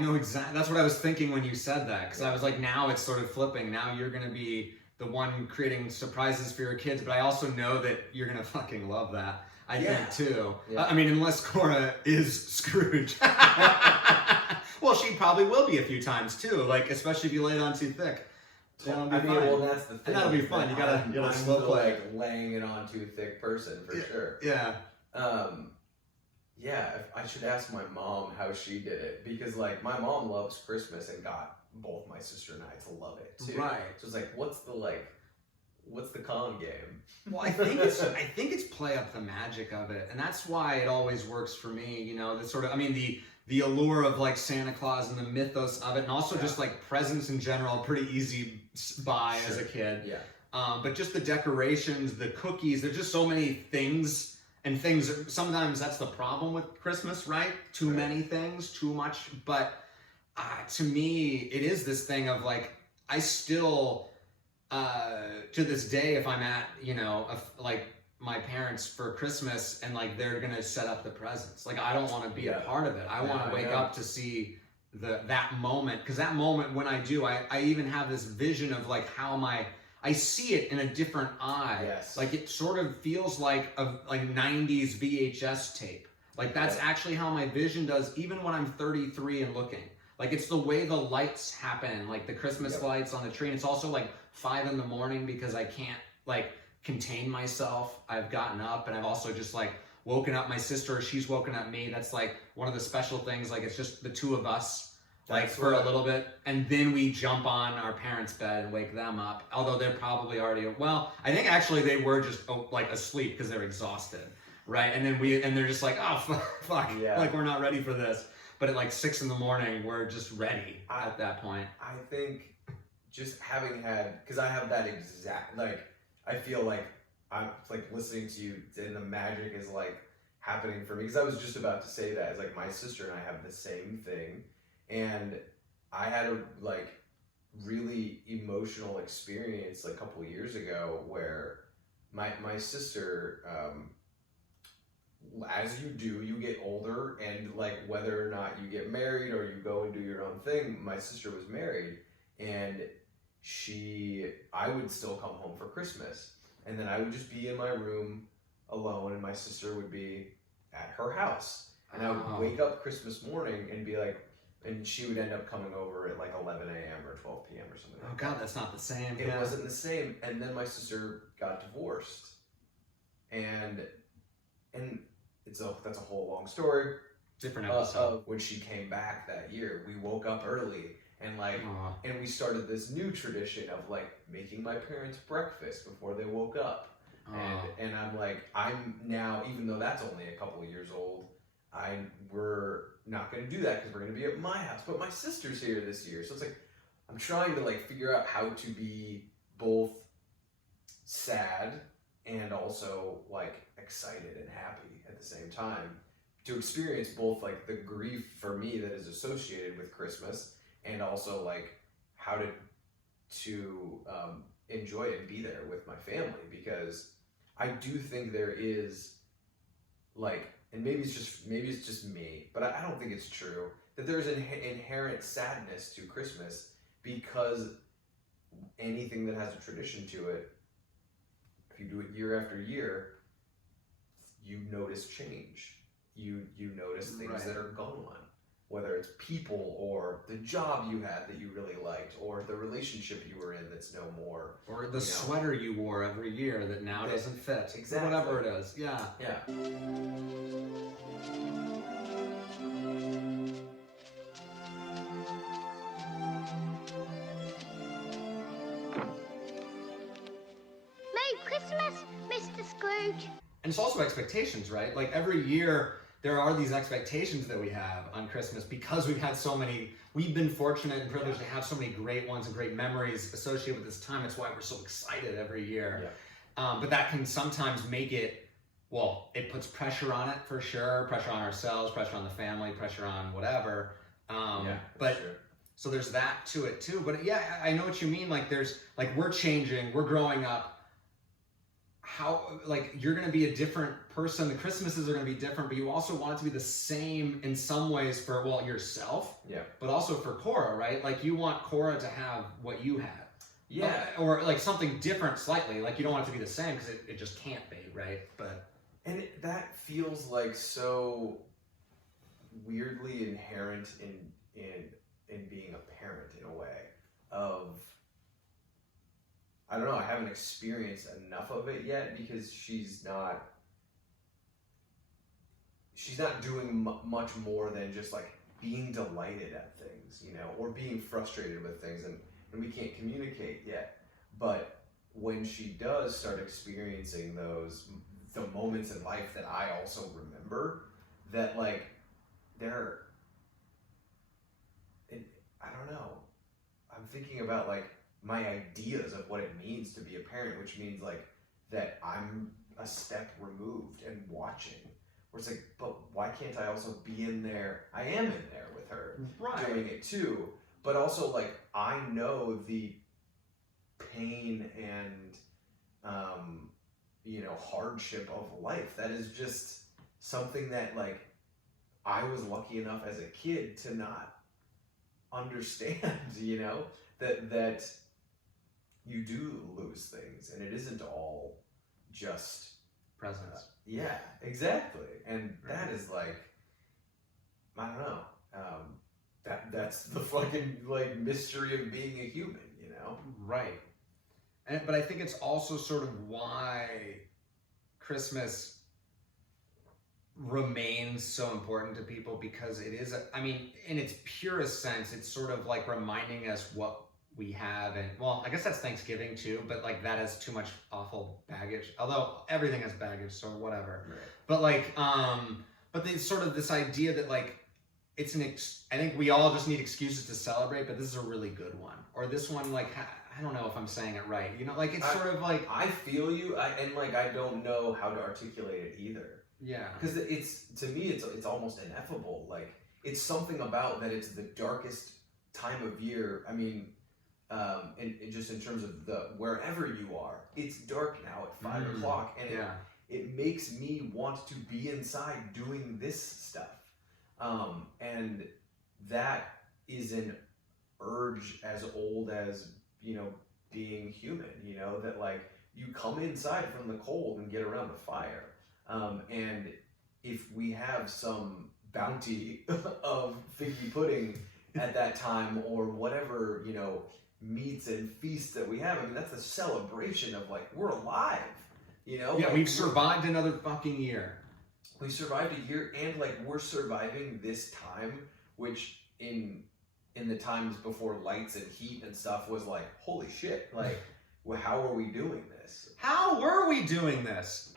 know exactly. That's what I was thinking when you said that, because I was like, now it's sort of flipping. Now you're gonna be the one creating surprises for your kids, but I also know that you're gonna fucking love that. I think too. Yeah. I mean, unless Cora is Scrooge. Well, she probably will be a few times too. Like, especially if you lay it on too thick. Well, that's the thing. And that'll be fun. You gotta slow play. Like laying it on too thick person for sure. Yeah. Yeah. I should ask my mom how she did it, because like my mom loves Christmas and got both my sister and I to love it too. Right. So it's like, what's the con game? Well, I think it's play up the magic of it, and that's why it always works for me. You know, the sort of, I mean, the allure of like Santa Claus and the mythos of it, and also just like presents in general, pretty easy buy as a kid. Yeah. But just the decorations, the cookies, there's just so many things, and things, sometimes that's the problem with Christmas, right? Too many things, too much. But to me, it is this thing of like, I still, to this day, if I'm at, you know, like my parents for Christmas and like they're gonna set up the presents, like I don't want to be a part of it. I want to wake up to see that moment, because that moment when I do, I even have this vision of like how I see it in a different eye. Yes. Like it sort of feels like a 90s VHS tape. Like that's actually how my vision does, even when I'm 33 and looking. Like it's the way the lights happen, like the Christmas lights on the tree. And it's also like 5 a.m. because I can't like contain myself. I've gotten up, and I've also just like woken up my sister, she's woken up me. That's like one of the special things. Like it's just the two of us, like for a little bit, and then we jump on our parents' bed and wake them up. Although they're probably already, well, I think actually they were just like asleep because they're exhausted, right? And then they're just like, oh fuck, like we're not ready for this. But at like 6 a.m, we're just ready at that point. I think just having had, because I have that exact, like, I feel like I'm like listening to you and the magic is like happening for me, because I was just about to say that. It's like my sister and I have the same thing, and I had a like really emotional experience like a couple of years ago where my sister, as you do, you get older, and like whether or not you get married or you go and do your own thing, my sister was married, and I would still come home for Christmas, and then I would just be in my room alone, and my sister would be at her house, and I would wake up Christmas morning and be like, and she would end up coming over at like 11 a.m. or 12 p.m. or something. Oh God, that's not the same. It wasn't the same. And then my sister got divorced, and that's a whole long story. Different episode. When she came back that year, we woke up early and like, and we started this new tradition of like making my parents breakfast before they woke up. And I'm like, I'm now, even though that's only a couple of years old, we're not going to do that because we're going to be at my house. But my sister's here this year, so it's like I'm trying to like figure out how to be both sad and also like excited and happy at the same time, to experience both like the grief for me that is associated with Christmas, and also like how to enjoy it and be there with my family, because I do think there is like, and maybe it's just me, but I don't think it's true, that there's an inherent sadness to Christmas, because anything that has a tradition to it, if you do it year after year, you notice change. You notice things that are gone, whether it's people or the job you had that you really liked, or the relationship you were in that's no more, or the sweater you wore every year that now doesn't fit. Exactly. Whatever it is. Yeah. Yeah. Merry Christmas, Mr. Scrooge. And it's also expectations, right? Like every year there are these expectations that we have on Christmas, because we've been fortunate and privileged to have so many great ones and great memories associated with this time. It's why we're so excited every year. Yeah. But that can sometimes make it, well, it puts pressure on it for sure, pressure on ourselves, pressure on the family, pressure on whatever. So there's that to it too. But yeah, I know what you mean. Like we're changing, we're growing up. How, like, you're going to be a different person. The Christmases are going to be different, but you also want it to be the same in some ways for, well, yourself, but also for Cora, right? Like, you want Cora to have what you had. Yeah. Or like something different slightly. Like, you don't want it to be the same, because it just can't be, right? And that feels like so weirdly inherent in being a parent, in a way, of, I don't know, I haven't experienced enough of it yet, because she's not doing much more than just like being delighted at things, or being frustrated with things, and we can't communicate yet. But when she does start experiencing the moments in life that I also remember, that like I don't know, I'm thinking about like my ideas of what it means to be a parent, which means like that I'm a step removed and watching, where it's like, but why can't I also be in there? I am in there with her, doing it too, but also like I know the pain and hardship of life. That is just something that like I was lucky enough as a kid to not understand, that you do lose things, and it isn't all just presents. Yeah, exactly. And that is like, I don't know. That's the fucking like mystery of being a human, Right. But I think it's also sort of why Christmas remains so important to people, because it is, in its purest sense, it's sort of like reminding us what we have, and well, I guess that's Thanksgiving too, but like that has too much awful baggage, although everything has baggage, so whatever. Right. But like, but there's sort of this idea that like I think we all just need excuses to celebrate, but this is a really good one. Or this one, like, I don't know if I'm saying it right. You know, like, it's sort of like... I feel you, and, like, I don't know how to articulate it either. Yeah. Because to me, it's almost ineffable. Like, it's something about that it's the darkest time of year. I mean, and just in terms of wherever you are, it's dark now at 5 o'clock, and it makes me want to be inside doing this stuff. And that is an urge as old as, you know, being human, you know, that like you come inside from the cold and get around the fire. And if we have some bounty of figgy pudding at that time, or whatever, you know, meats and feasts that we have, I mean, that's a celebration of like, we're alive, you know? Yeah, like, we've survived another fucking year. We survived a year, and like we're surviving this time, which in the times before lights and heat and stuff was like, holy shit, like, well, how are we doing this? How were we doing this?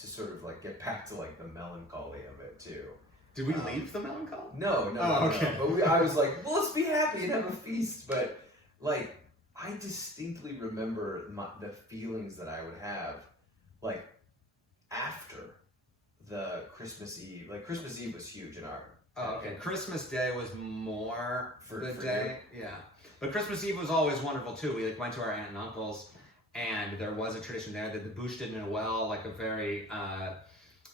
To sort of like get back to like the melancholy of it too. Did we leave the melancholy? No. Okay. But I was like, well, let's be happy and have a feast. But like, I distinctly remember the feelings that I would have, like, after the Christmas Eve. Like, Christmas Eve was huge in our... Oh, okay. Christmas Day was more for the day. You? Yeah. But Christmas Eve was always wonderful, too. We, like, went to our aunt and uncle's, and there was a tradition there that the bouche de Noël, like a very...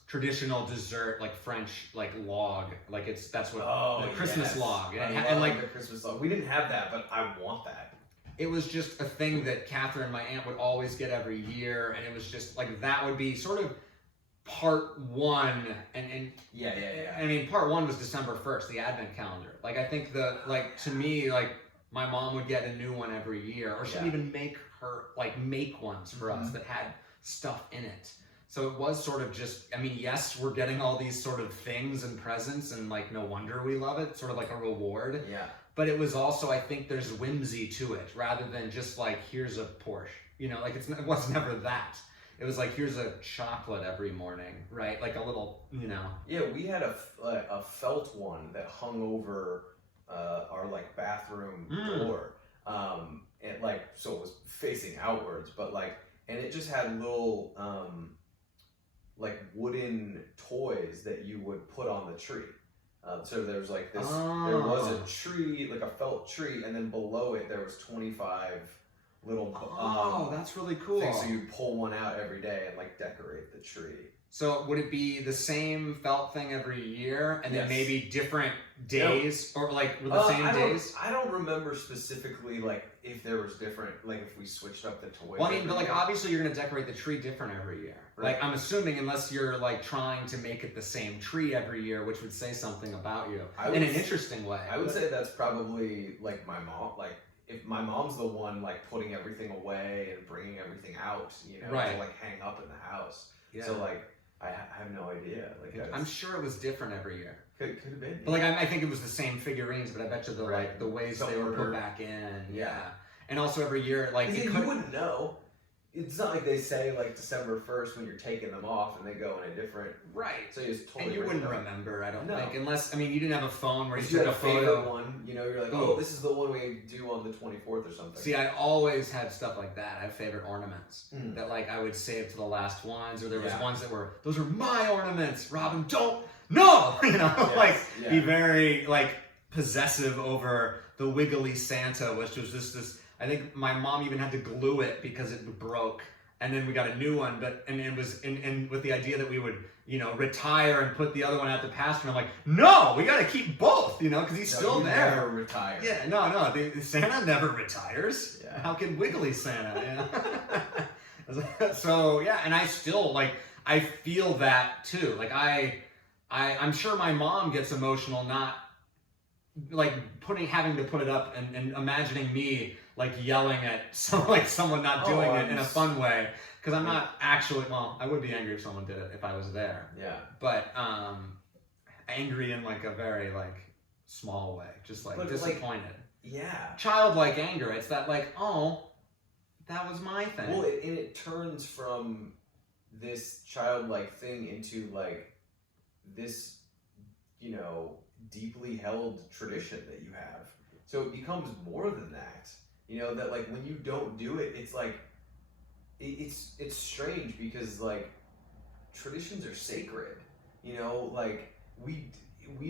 traditional dessert, like French, like log, like that's what the Christmas log, and like the Christmas log. We didn't have that, but I want that. It was just a thing that Catherine, my aunt, would always get every year, and it was just like that would be sort of part one, and yeah. I mean, part one was December 1st, the Advent calendar. Like I think to me, like my mom would get a new one every year, or she'd even make ones for us that had stuff in it. So it was sort of just, I mean, yes, we're getting all these sort of things and presents, and like, no wonder we love it, sort of like a reward. Yeah. But it was also, I think there's whimsy to it, rather than just like, here's a Porsche. You know, like it was never that. It was like, here's a chocolate every morning, right? Like a little, you know. Yeah, we had a felt one that hung over our like bathroom door. And like, so it was facing outwards, but like, and it just had little, like wooden toys that you would put on the tree. So there was like this, there was a tree, like a felt tree, and then below it there was 25 little that's really cool. things. So you pull one out every day and like decorate the tree. So would it be the same felt thing every year, and then maybe different days, or like with the same days? I don't remember specifically like if there was different, like if we switched up the toys. Well, I mean, but like obviously you're gonna decorate the tree different every year. Right. Like I'm assuming, unless you're like trying to make it the same tree every year, which would say something about you in an interesting way. I would say that's probably like my mom. Like if my mom's the one like putting everything away and bringing everything out, you know, to like hang up in the house. Yeah. So like. I have no idea. Like I'm sure it was different every year. Could have been. But like I think it was the same figurines, but I bet you the ways they were put back in. Yeah. And also every year, like you wouldn't know. It's not like they say like December 1st when you're taking them off and they go in a different So you just totally and you wouldn't remember, I don't think, unless you didn't have a phone where you took took a photo. One, you know, you're like, oh, this is the one we do on the 24th or something. See, I always had stuff like that. I have favorite ornaments that like I would save to the last ones, or there was ones that were those are my ornaments. Robin, you know, be very like possessive over the wiggly Santa, which was just this. I think my mom even had to glue it because it broke, and then we got a new one. And it was in with the idea that we would, you know, retire and put the other one out to pasture. And I'm like, no, we got to keep both, you know, because he's still there. Never retire. Yeah, no, Santa never retires. Yeah. How can wiggly Santa? You know? So yeah, and I still like I feel that too. Like I'm sure my mom gets emotional, not like having to put it up and imagining me like yelling at someone not doing it in a fun way, because I'm not actually, well, I would be angry if someone did it if I was there. Yeah. But angry in like a very like small way, just like disappointed. Yeah. Childlike anger. It's that like, oh, that was my thing. Well, and it turns from this childlike thing into like this, you know, deeply held tradition that you have. So it becomes more than that. You know, that like when you don't do it, it's like it's strange because like traditions are sacred. You know, like we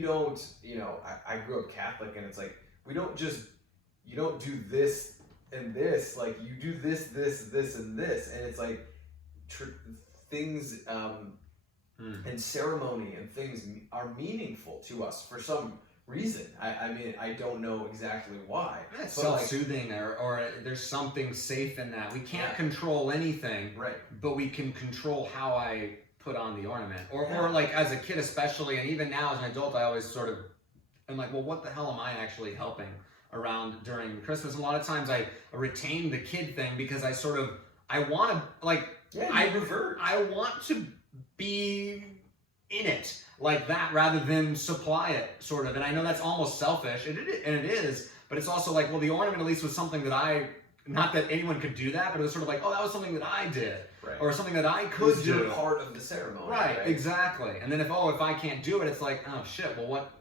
don't, you know, I grew up Catholic, and it's like you don't do this and this, like you do this, and this, and it's like things and ceremony and things are meaningful to us for some reason. I mean, I don't know exactly why. It's self-soothing, or there's something safe in that. We can't control anything, right? But we can control how I put on the ornament, or like as a kid especially, and even now as an adult, I always sort of am like, well, what the hell am I actually helping around during Christmas? And a lot of times I retain the kid thing because I want to like, I want to be in it like that rather than supply it, sort of. And I know that's almost selfish, and it is, but it's also like, well, the ornament at least was something that not that anyone could do that, but it was sort of like, oh, that was something that I did. Right. Or something that I could do. You're part of the ceremony. Right, exactly. And then if I can't do it, it's like, oh shit, well, what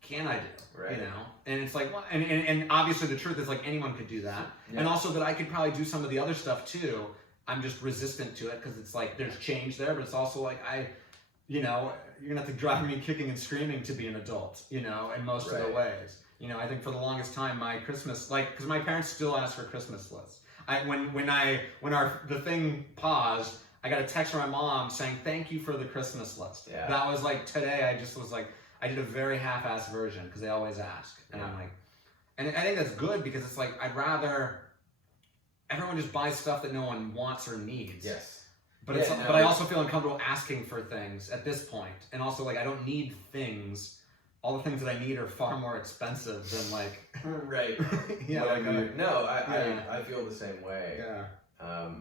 can I do? Right. You know? And it's like, well, and obviously the truth is like anyone could do that. Yeah. And also that I could probably do some of the other stuff too. I'm just resistant to it because it's like there's change there, but it's also like you're gonna have to drive me kicking and screaming to be an adult, you know, in most of the ways. You know, I think for the longest time my Christmas, like, because my parents still ask for Christmas lists. When the thing paused, I got a text from my mom saying thank you for the Christmas list. Yeah. That was like today. I just was like, I did a very half-assed version because they always ask, and I'm like, and I think that's good because it's like I'd rather everyone just buy stuff that no one wants or needs. Yes. But but I also feel uncomfortable asking for things at this point, and also like I don't need things. All the things that I need are far more expensive than like. Right. Yeah. I feel the same way. Yeah.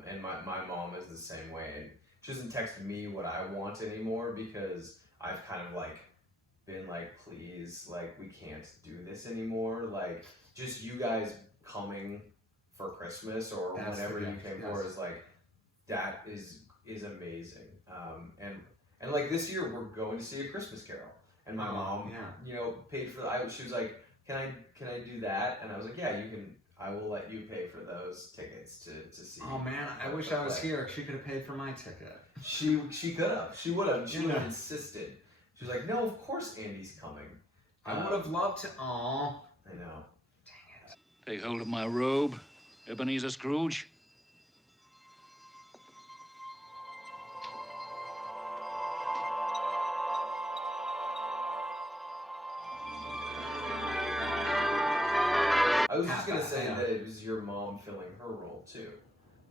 And my mom is the same way, and she doesn't text me what I want anymore because I've kind of like been like, please, like we can't do this anymore. Like just you guys coming for Christmas or whenever you came for is like that is amazing. And like this year we're going to see A Christmas Carol. And my mom, you know, paid for. She was like, "Can I do that?" And I was like, "Yeah, you can. I will let you pay for those tickets to see." Oh man, I wish I was here. She could have paid for my ticket. She could have. She would have. She would have insisted. She was like, "No, of course Andy's coming." I would have loved to. Aw, I know. Dang it. Take hold of my robe, Ebenezer Scrooge. I was just gonna say that it was your mom filling her role too,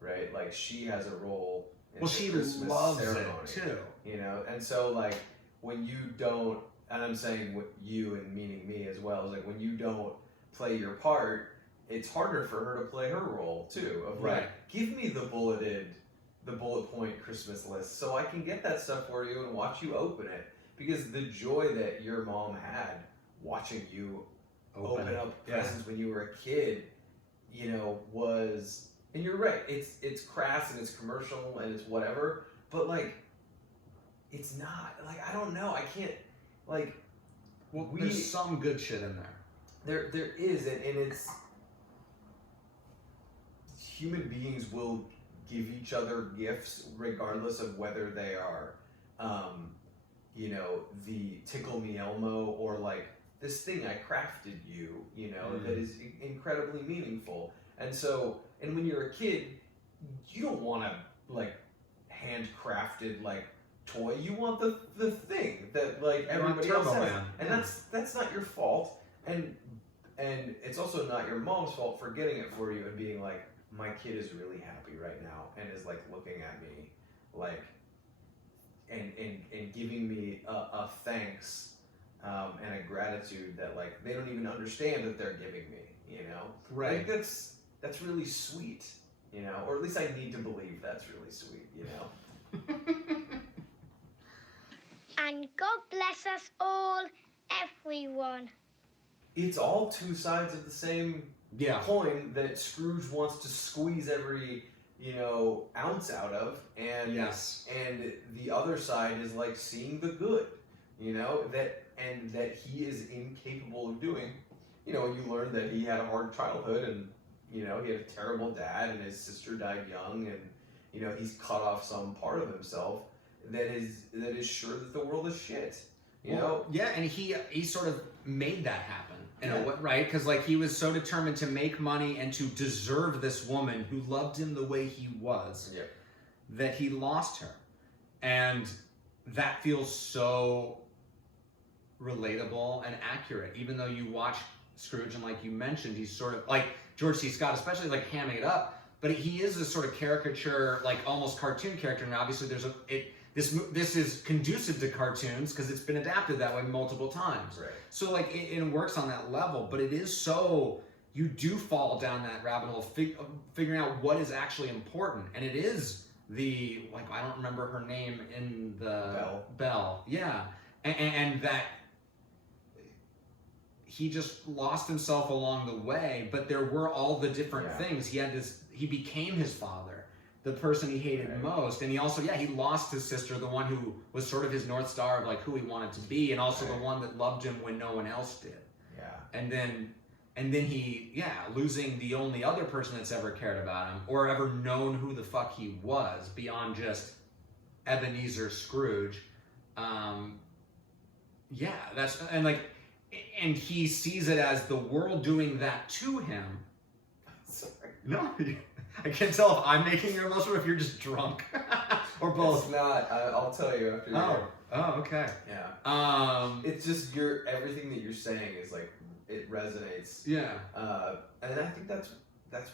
right? Like she has a role in the Christmas loves ceremony, it too. You know, and so like when you don't, and I'm saying what you and meaning me as well, is like when you don't play your part, it's harder for her to play her role too. Of like, give me the bullet point Christmas list so I can get that stuff for you and watch you open it, because the joy that your mom had watching you open up presents when you were a kid, you know, was, and you're right, it's crass and it's commercial and it's whatever, but like it's not, like, I don't know, I can't, like, there's some good shit in there. There is, and it's, human beings will give each other gifts regardless of whether they are you know, the Tickle Me Elmo or like this thing I crafted you, you know, that is incredibly meaningful. And so, and when you're a kid, you don't want to like handcrafted like toy. You want the thing that like everybody else has. And that's not your fault. And it's also not your mom's fault for getting it for you and being like, my kid is really happy right now and is like looking at me like and giving me a thanks and a gratitude that like they don't even understand that they're giving me, you know? Right. Like that's really sweet, you know? Or at least I need to believe that's really sweet, you know? And God bless us all, everyone. It's all two sides of the same coin that Scrooge wants to squeeze every ounce out of, and Yes. and the other side is like seeing the good, that he is incapable of doing. You learn that he had a hard childhood, and he had a terrible dad, and his sister died young, and he's cut off some part of himself that is sure that the world is shit. Yeah, and he sort of made that happen. Right? Because he was so determined to make money and to deserve this woman who loved him the way he was, that he lost her. And that feels so relatable and accurate. Even though you watch Scrooge, and like you mentioned, he's sort of like George C. Scott, especially hamming it up, but he is a sort of caricature, almost cartoon character. And obviously this is conducive to cartoons because it's been adapted that way multiple times. Right. So it works on that level, but it is so, you do fall down that rabbit hole figuring out what is actually important. And it is I don't remember her name in the Belle. Yeah. And that he just lost himself along the way, but there were all the different things. He became his father, the person he hated most, and he also, he lost his sister, the one who was sort of his North Star of who he wanted to be, and also the one that loved him when no one else did. Yeah. And then he, losing the only other person that's ever cared about him, or ever known who the fuck he was, beyond just Ebenezer Scrooge. And he sees it as the world doing that to him. Sorry. No, I can't tell if I'm making you emotional or if you're just drunk. Or both. It's not. I'll tell you after you're Oh, okay. Yeah. It's just everything that you're saying is it resonates. Yeah. And I think that's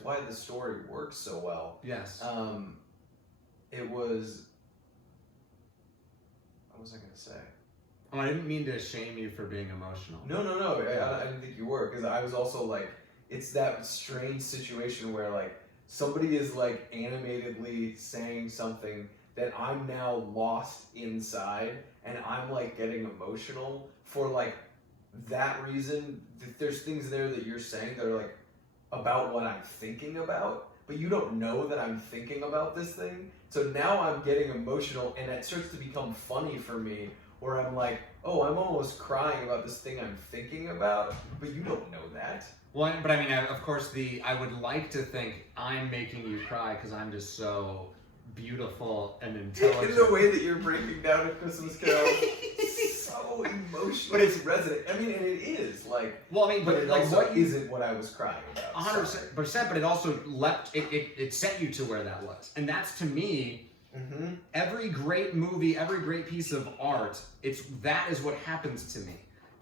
why the story works so well. Yes. It was. What was I gonna say? Oh, I didn't mean to shame you for being emotional. No. I didn't think you were, because I was also it's that strange situation where somebody is animatedly saying something that I'm now lost inside, and I'm getting emotional for that reason. There's things there that you're saying that are about what I'm thinking about, but you don't know that I'm thinking about this thing. So now I'm getting emotional, and it starts to become funny for me, where I'm oh, I'm almost crying about this thing I'm thinking about, but you don't know that. Well, but I mean, of course, I would like to think I'm making you cry because I'm just so beautiful and intelligent. In the way that you're breaking down A Christmas Carol, so emotional. But it's resonant. I mean, and it is Well, I mean, but what isn't what I was crying about? 100%. But it also it set you to where that was, and that's to me. Mm-hmm. Every great movie, every great piece of art, that is what happens to me.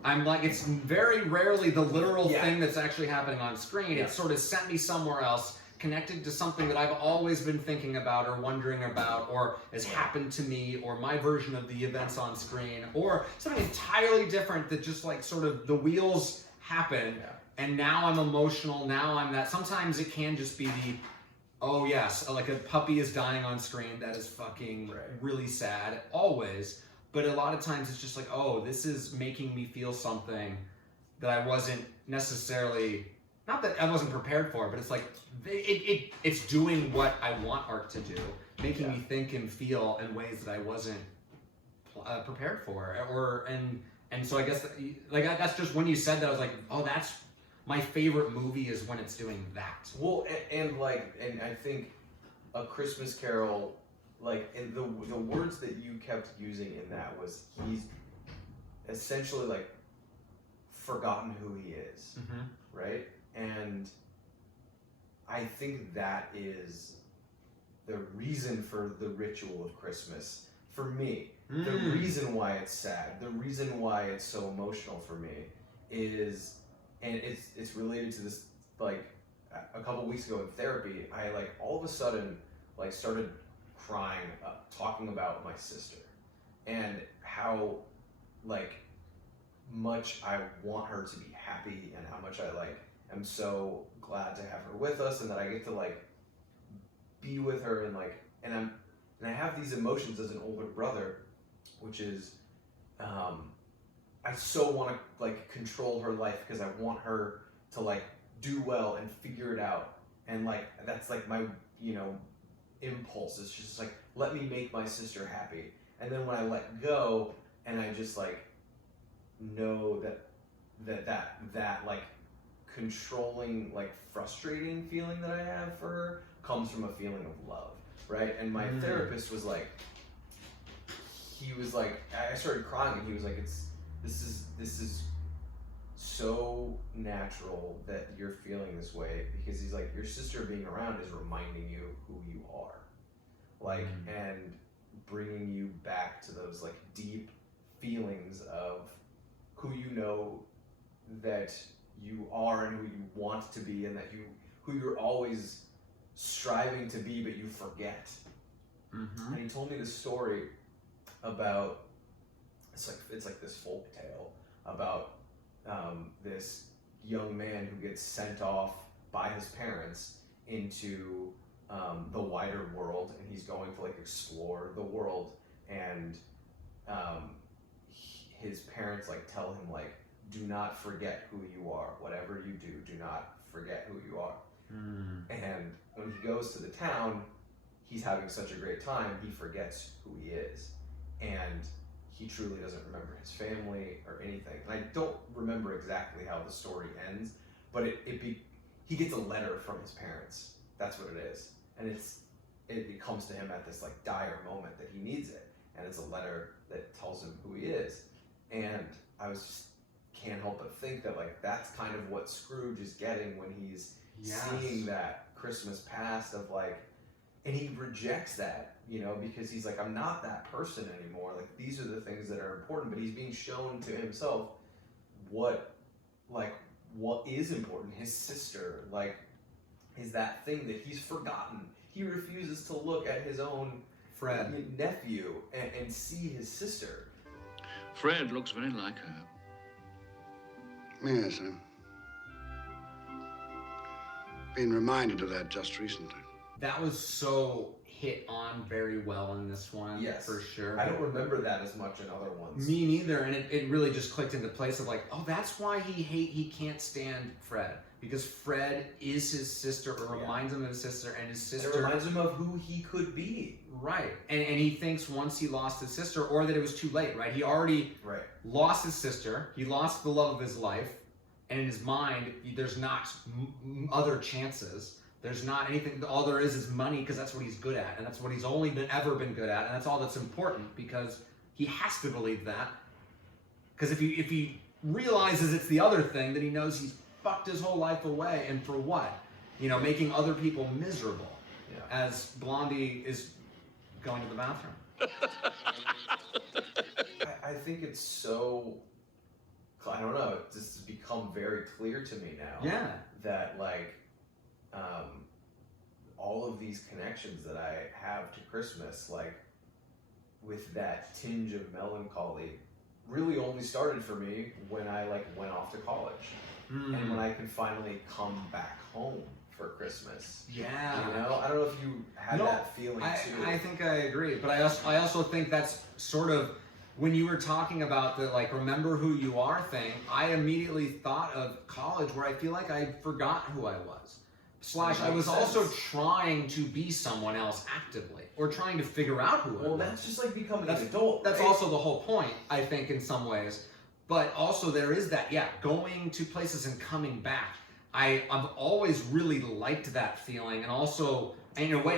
I'm it's very rarely the literal thing that's actually happening on screen. It sort of sent me somewhere else, connected to something that I've always been thinking about or wondering about, or has happened to me, or my version of the events on screen, or something entirely different that just sort of the wheels happen, and now I'm emotional, now I'm that. Sometimes it can just be oh yes, a puppy is dying on screen. That is fucking really sad, always. But a lot of times it's just oh, this is making me feel something that I wasn't necessarily, not that I wasn't prepared for, but it's it's doing what I want art to do, making me think and feel in ways that I wasn't prepared for. And so I guess that's just when you said that, I was oh, that's my favorite movie is when it's doing that. Well, and I think A Christmas Carol, and the words that you kept using in that was he's essentially forgotten who he is, right? And I think that is the reason for the ritual of Christmas for me. The reason why it's sad, the reason why it's so emotional for me is. And it's related to this, a couple weeks ago in therapy, I all of a sudden started crying, talking about my sister, and how much I want her to be happy, and how much I am so glad to have her with us, and that I get to be with her, and I have these emotions as an older brother, which is I so want to control her life because I want her to do well and figure it out, and that's my impulse. It's just like, let me make my sister happy. And then when I let go and I just like know that like controlling, like frustrating feeling that I have for her comes from a feeling of love, right? And my therapist was like, I started crying and he was like, this is so natural that you're feeling this way, because he's like, your sister being around is reminding you who you are, like, and bringing you back to those like deep feelings of who you know that you are and who you want to be, and who you're always striving to be but you forget. And he told me this story about, it's like this folk tale about this young man who gets sent off by his parents into the wider world, and he's going to like explore the world, and his parents like tell him like, do not forget who you are. Whatever you do not forget who you are. And when he goes to the town, he's having such a great time, he forgets who he is, and he truly doesn't remember his family or anything. And I don't remember exactly how the story ends, but he gets a letter from his parents. That's what it is. And it comes to him at this like dire moment that he needs it. And it's a letter that tells him who he is. And I can't help but think that like that's kind of what Scrooge is getting when he's seeing that Christmas past of like, and he rejects that, you know, because he's like, I'm not that person anymore. Like, these are the things that are important, but he's being shown to himself what is important. His sister, like, is that thing that he's forgotten. He refuses to look at his own nephew and see his sister. Fred looks very like her. Yes, I've been reminded of that just recently. That was so hit on very well in this one, yes, for sure. I don't remember that as much in other ones. Me neither, and it really just clicked into place of like, oh, that's why he can't stand Fred, because Fred is his sister, or reminds him of his sister, and his sister... And it reminds him of who he could be. Right, and he thinks once he lost his sister, or that it was too late, right? He already lost his sister, he lost the love of his life, and in his mind, there's not other chances. There's not anything, all there is money, because that's what he's good at, and that's what he's ever been good at, and that's all that's important, because he has to believe that. Because if he realizes it's the other thing, then he knows he's fucked his whole life away, and for what? You know, making other people miserable, as Blondie is going to the bathroom. I think it's so, I don't know, it's just become very clear to me now. Yeah. That like, all of these connections that I have to Christmas, like with that tinge of melancholy, really only started for me when I like went off to college, and when I could finally come back home for Christmas. Yeah. You know, I don't know if you had that feeling too. I think I agree, but I also think that's sort of, when you were talking about the like remember who you are thing, I immediately thought of college, where I feel like I forgot who I was. I was also trying to be someone else actively, or trying to figure out who I was. Well, that's just like becoming an adult. That's also the whole point, I think, in some ways. But also there is that, going to places and coming back. I've always really liked that feeling, and also, in a way,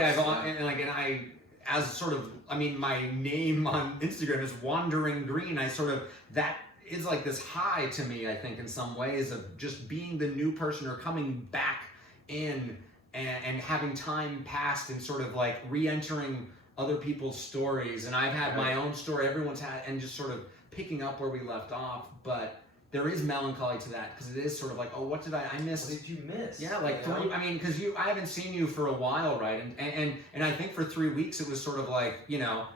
my name on Instagram is Wandering Green. That is like this high to me, I think, in some ways, of just being the new person, or coming back in and having time passed and sort of like re-entering other people's stories. And I've had my own story, everyone's had, and just sort of picking up where we left off. But there is melancholy to that, because it is sort of like, oh, what did I miss? What did you miss? Yeah, like because I haven't seen you for a while, right? And I think for 3 weeks it was sort of like, you know,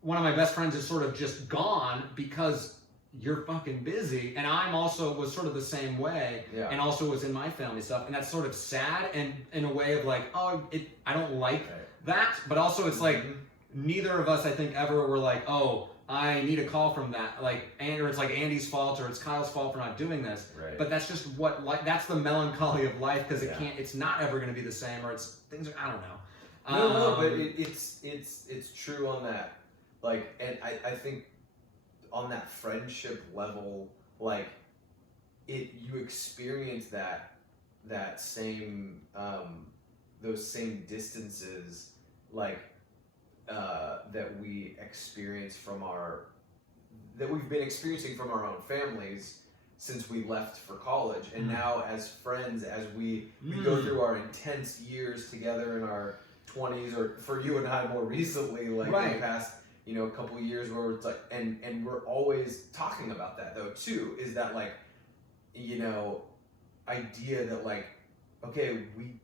one of my best friends is sort of just gone because you're fucking busy, and I'm also was sort of the same way, and also was in my family stuff, and that's sort of sad, and in a way of like, I don't like that, but also it's like neither of us, I think, ever were like, oh, I need a call from that, like, or it's like Andy's fault, or it's Kyle's fault for not doing this, but that's just what, like, that's the melancholy of life, because it's not ever going to be the same, or it's things are, I don't know. No, but it's true on that. Like, and I think on that friendship level, like, you experience that same those same distances, like that we experience that we've been experiencing from our own families since we left for college, and now as friends, as we go through our intense years together in our 20s, or for you and I more recently, like in the past, a couple of years, where it's like, and we're always talking about that though too, is that like, idea that like, okay, we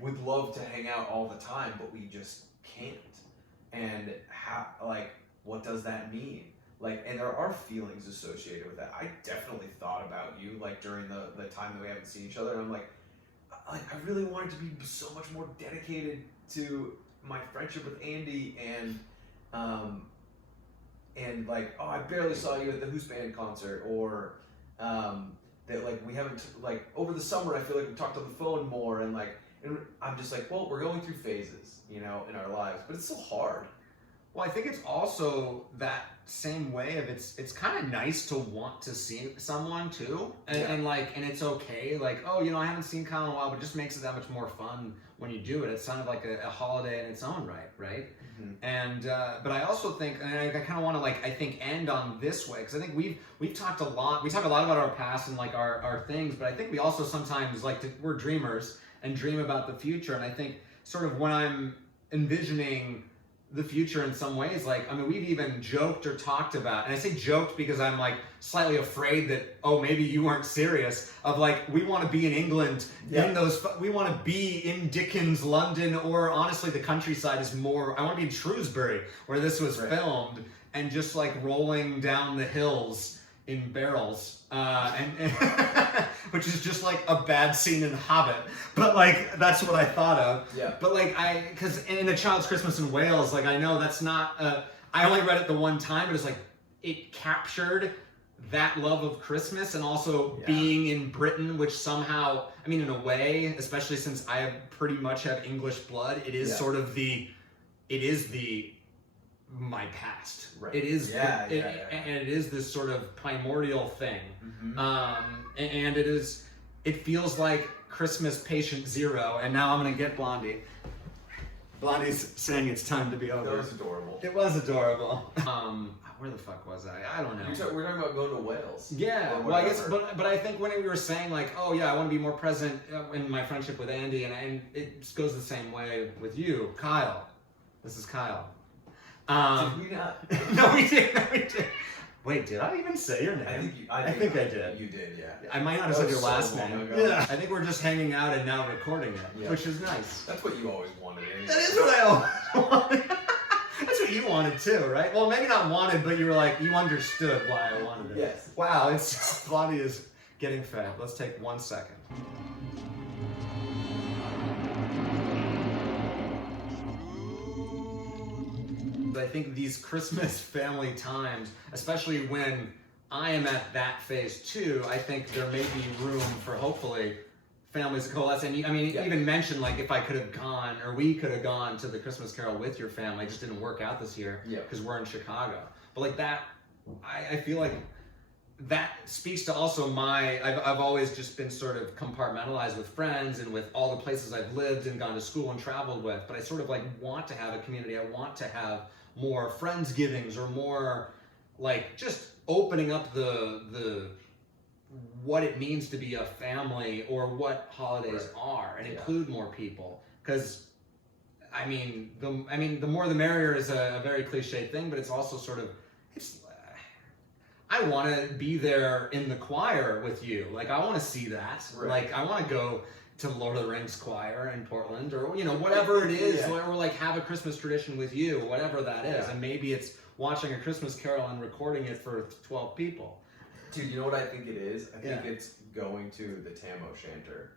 would love to hang out all the time, but we just can't, and how, like, what does that mean? Like, and there are feelings associated with that. I definitely thought about you, like, during the time that we haven't seen each other, and I'm like, I really wanted to be so much more dedicated to my friendship with Andy, and like, oh, I barely saw you at the Who's Band concert, or that like we haven't, like, over the summer I feel like we talked on the phone more, and like, and I'm just like, well, we're going through phases, in our lives, but it's still hard. Well, I think it's also that same way of it's kind of nice to want to see someone too, and it's okay, like, oh, I haven't seen Kyle in a while, but it just makes it that much more fun when you do it. It's kind of like a holiday in its own right? And but I also think, and I kind of want to, like, I think end on this way, because I think we've talked a lot. We talk a lot about our past and like our things, but I think we also sometimes we're dreamers and dream about the future. And I think sort of when I'm envisioning the future in some ways, like, I mean, we've even joked or talked about, and I say joked because I'm like slightly afraid that, oh, maybe you weren't serious, of like, we want to be in England, we want to be in Dickens, London, or honestly the countryside is more, I want to be in Shrewsbury where this was filmed, and just like rolling down the hills in barrels, and which is just like a bad scene in Hobbit, but like that's what I thought of. Yeah. But like because in A Child's Christmas in Wales, like I know that's not. I only read it the one time, but it's like it captured that love of Christmas and also being in Britain, which somehow, I mean, in a way, especially since I pretty much have English blood, it is sort of my past. Right. It is, and it is this sort of primordial thing, and it feels like Christmas patient zero. And now I'm gonna get Blondie. Blondie's saying it's time to be over. That was adorable. It was adorable. Where the fuck was I don't know. We're talking about going to Wales. Yeah, well, I guess, but I think when we were saying like, oh yeah, I want to be more present in my friendship with Andy, and it goes the same way with you, Kyle. This is Kyle. Did we not? No, we did. Wait, did I even say your name? I think I did. You did, yeah. I might not have said your last name. Yeah. I think we're just hanging out and now recording it, which is nice. That's what you always wanted. Anyway. That is what I always wanted. That's what you wanted too, right? Well, maybe not wanted, but you were like, you understood why I wanted it. Yes. Wow, Blondie is getting fed. Let's take 1 second. I think these Christmas family times, especially when I am at that phase too, I think there may be room for hopefully families to coalesce. And I mean, you even mentioned like if I could have gone, or we could have gone to the Christmas Carol with your family. It just didn't work out this year because we're in Chicago. But like that, I feel like that speaks to also I've always just been sort of compartmentalized with friends and with all the places I've lived and gone to school and traveled with. But I sort of like want to have a community. I want to have more Friendsgivings, or more like just opening up the what it means to be a family, or what holidays are, and include more people. Because the more the merrier is a very cliche thing, but it's also sort of I want to be there in the choir with you. Like I want to see that. Right. Like I want to go to Lord of the Rings choir in Portland, or whatever it is, or like have a Christmas tradition with you, whatever that is. And maybe it's watching A Christmas Carol and recording it for 12 people. Dude, you know what I think it is? I think it's going to the Tam O'Shanter.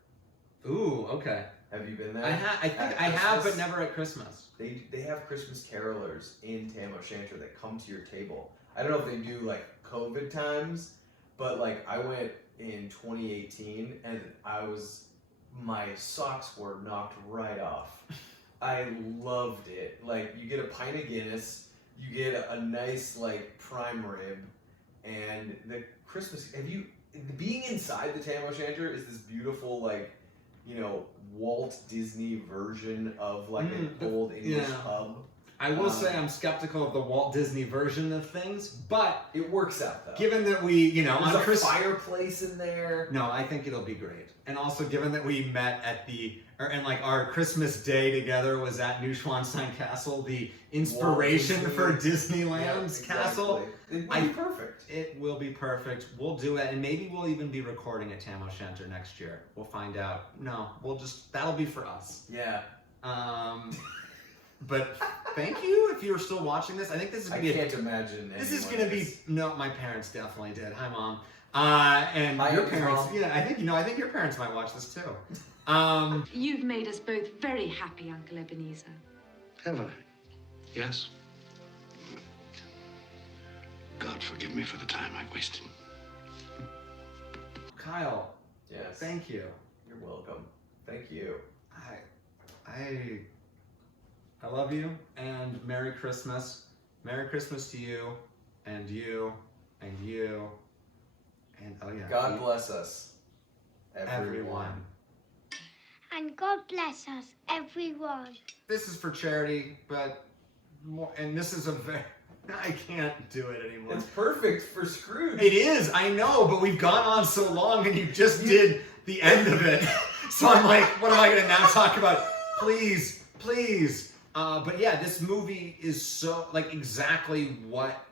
Ooh, okay. Have you been there? I think I have, but never at Christmas. They have Christmas carolers in Tam O'Shanter that come to your table. I don't know if they do like COVID times, but like I went in 2018 and my socks were knocked right off. I loved it. Like, you get a pint of Guinness, you get a nice, like, prime rib, and the Christmas... Being inside the Tam O'Shanter is this beautiful, like, you know, Walt Disney version of, like, an old English pub. I will say I'm skeptical of the Walt Disney version of things, but... It works out, though. Given that we, you know... There's a fireplace in there. No, I think it'll be great. And also, given that we met at our Christmas day together was at Neuschwanstein Castle, the inspiration for Disneyland's castle. It'll be perfect. It will be perfect. We'll do it, and maybe we'll even be recording at Tam O'Shanter next year. We'll find out. No, that'll be for us. Yeah. But thank you if you're still watching this. I think this is gonna be. I can't imagine. This is gonna be. No, my parents definitely did. Hi, Mom. And Hi, your parents. Mom. Yeah, I think your parents might watch this too. You've made us both very happy, Uncle Ebenezer. Have I? Yes. God forgive me for the time I wasted. Kyle. Yes. Thank you. You're welcome. Thank you. I love you, and Merry Christmas. Merry Christmas to you, and you, and you, and oh yeah. God bless us, everyone. And God bless us, everyone. This is for charity, but this is I can't do it anymore. It's perfect for Scrooge. It is, I know, but we've gone on so long, and you just did the end of it. So I'm like, what am I going to now talk about? Please. But yeah, this movie is so, like, exactly what,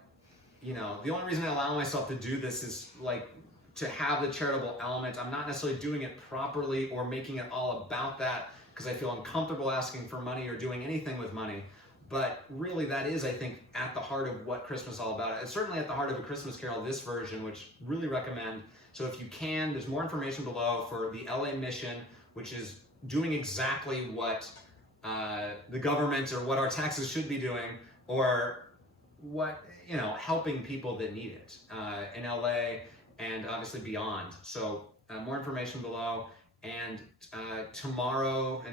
you know, the only reason I allow myself to do this is, like, to have the charitable element. I'm not necessarily doing it properly or making it all about that because I feel uncomfortable asking for money or doing anything with money. But really, that is, I think, at the heart of what Christmas is all about. It's certainly at the heart of A Christmas Carol, this version, which really recommend. So if you can, there's more information below for the LA Mission, which is doing exactly what the government or what our taxes should be doing, or what, you know, helping people that need it in LA and obviously beyond. So more information below. And tomorrow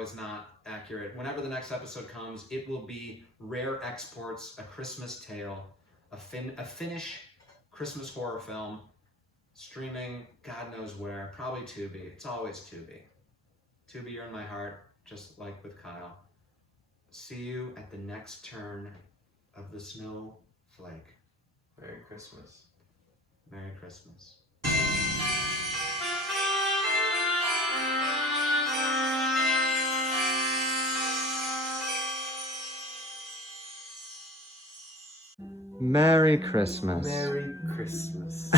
is not accurate. Whenever the next episode comes, it will be Rare Exports, A Christmas Tale, a Finnish Christmas horror film, streaming God knows where, probably Tubi. It's always Tubi. Tubi, you're in my heart, just like with Kyle. See you at the next turn of the snowflake. Merry Christmas. Merry Christmas. Merry Christmas. Merry Christmas.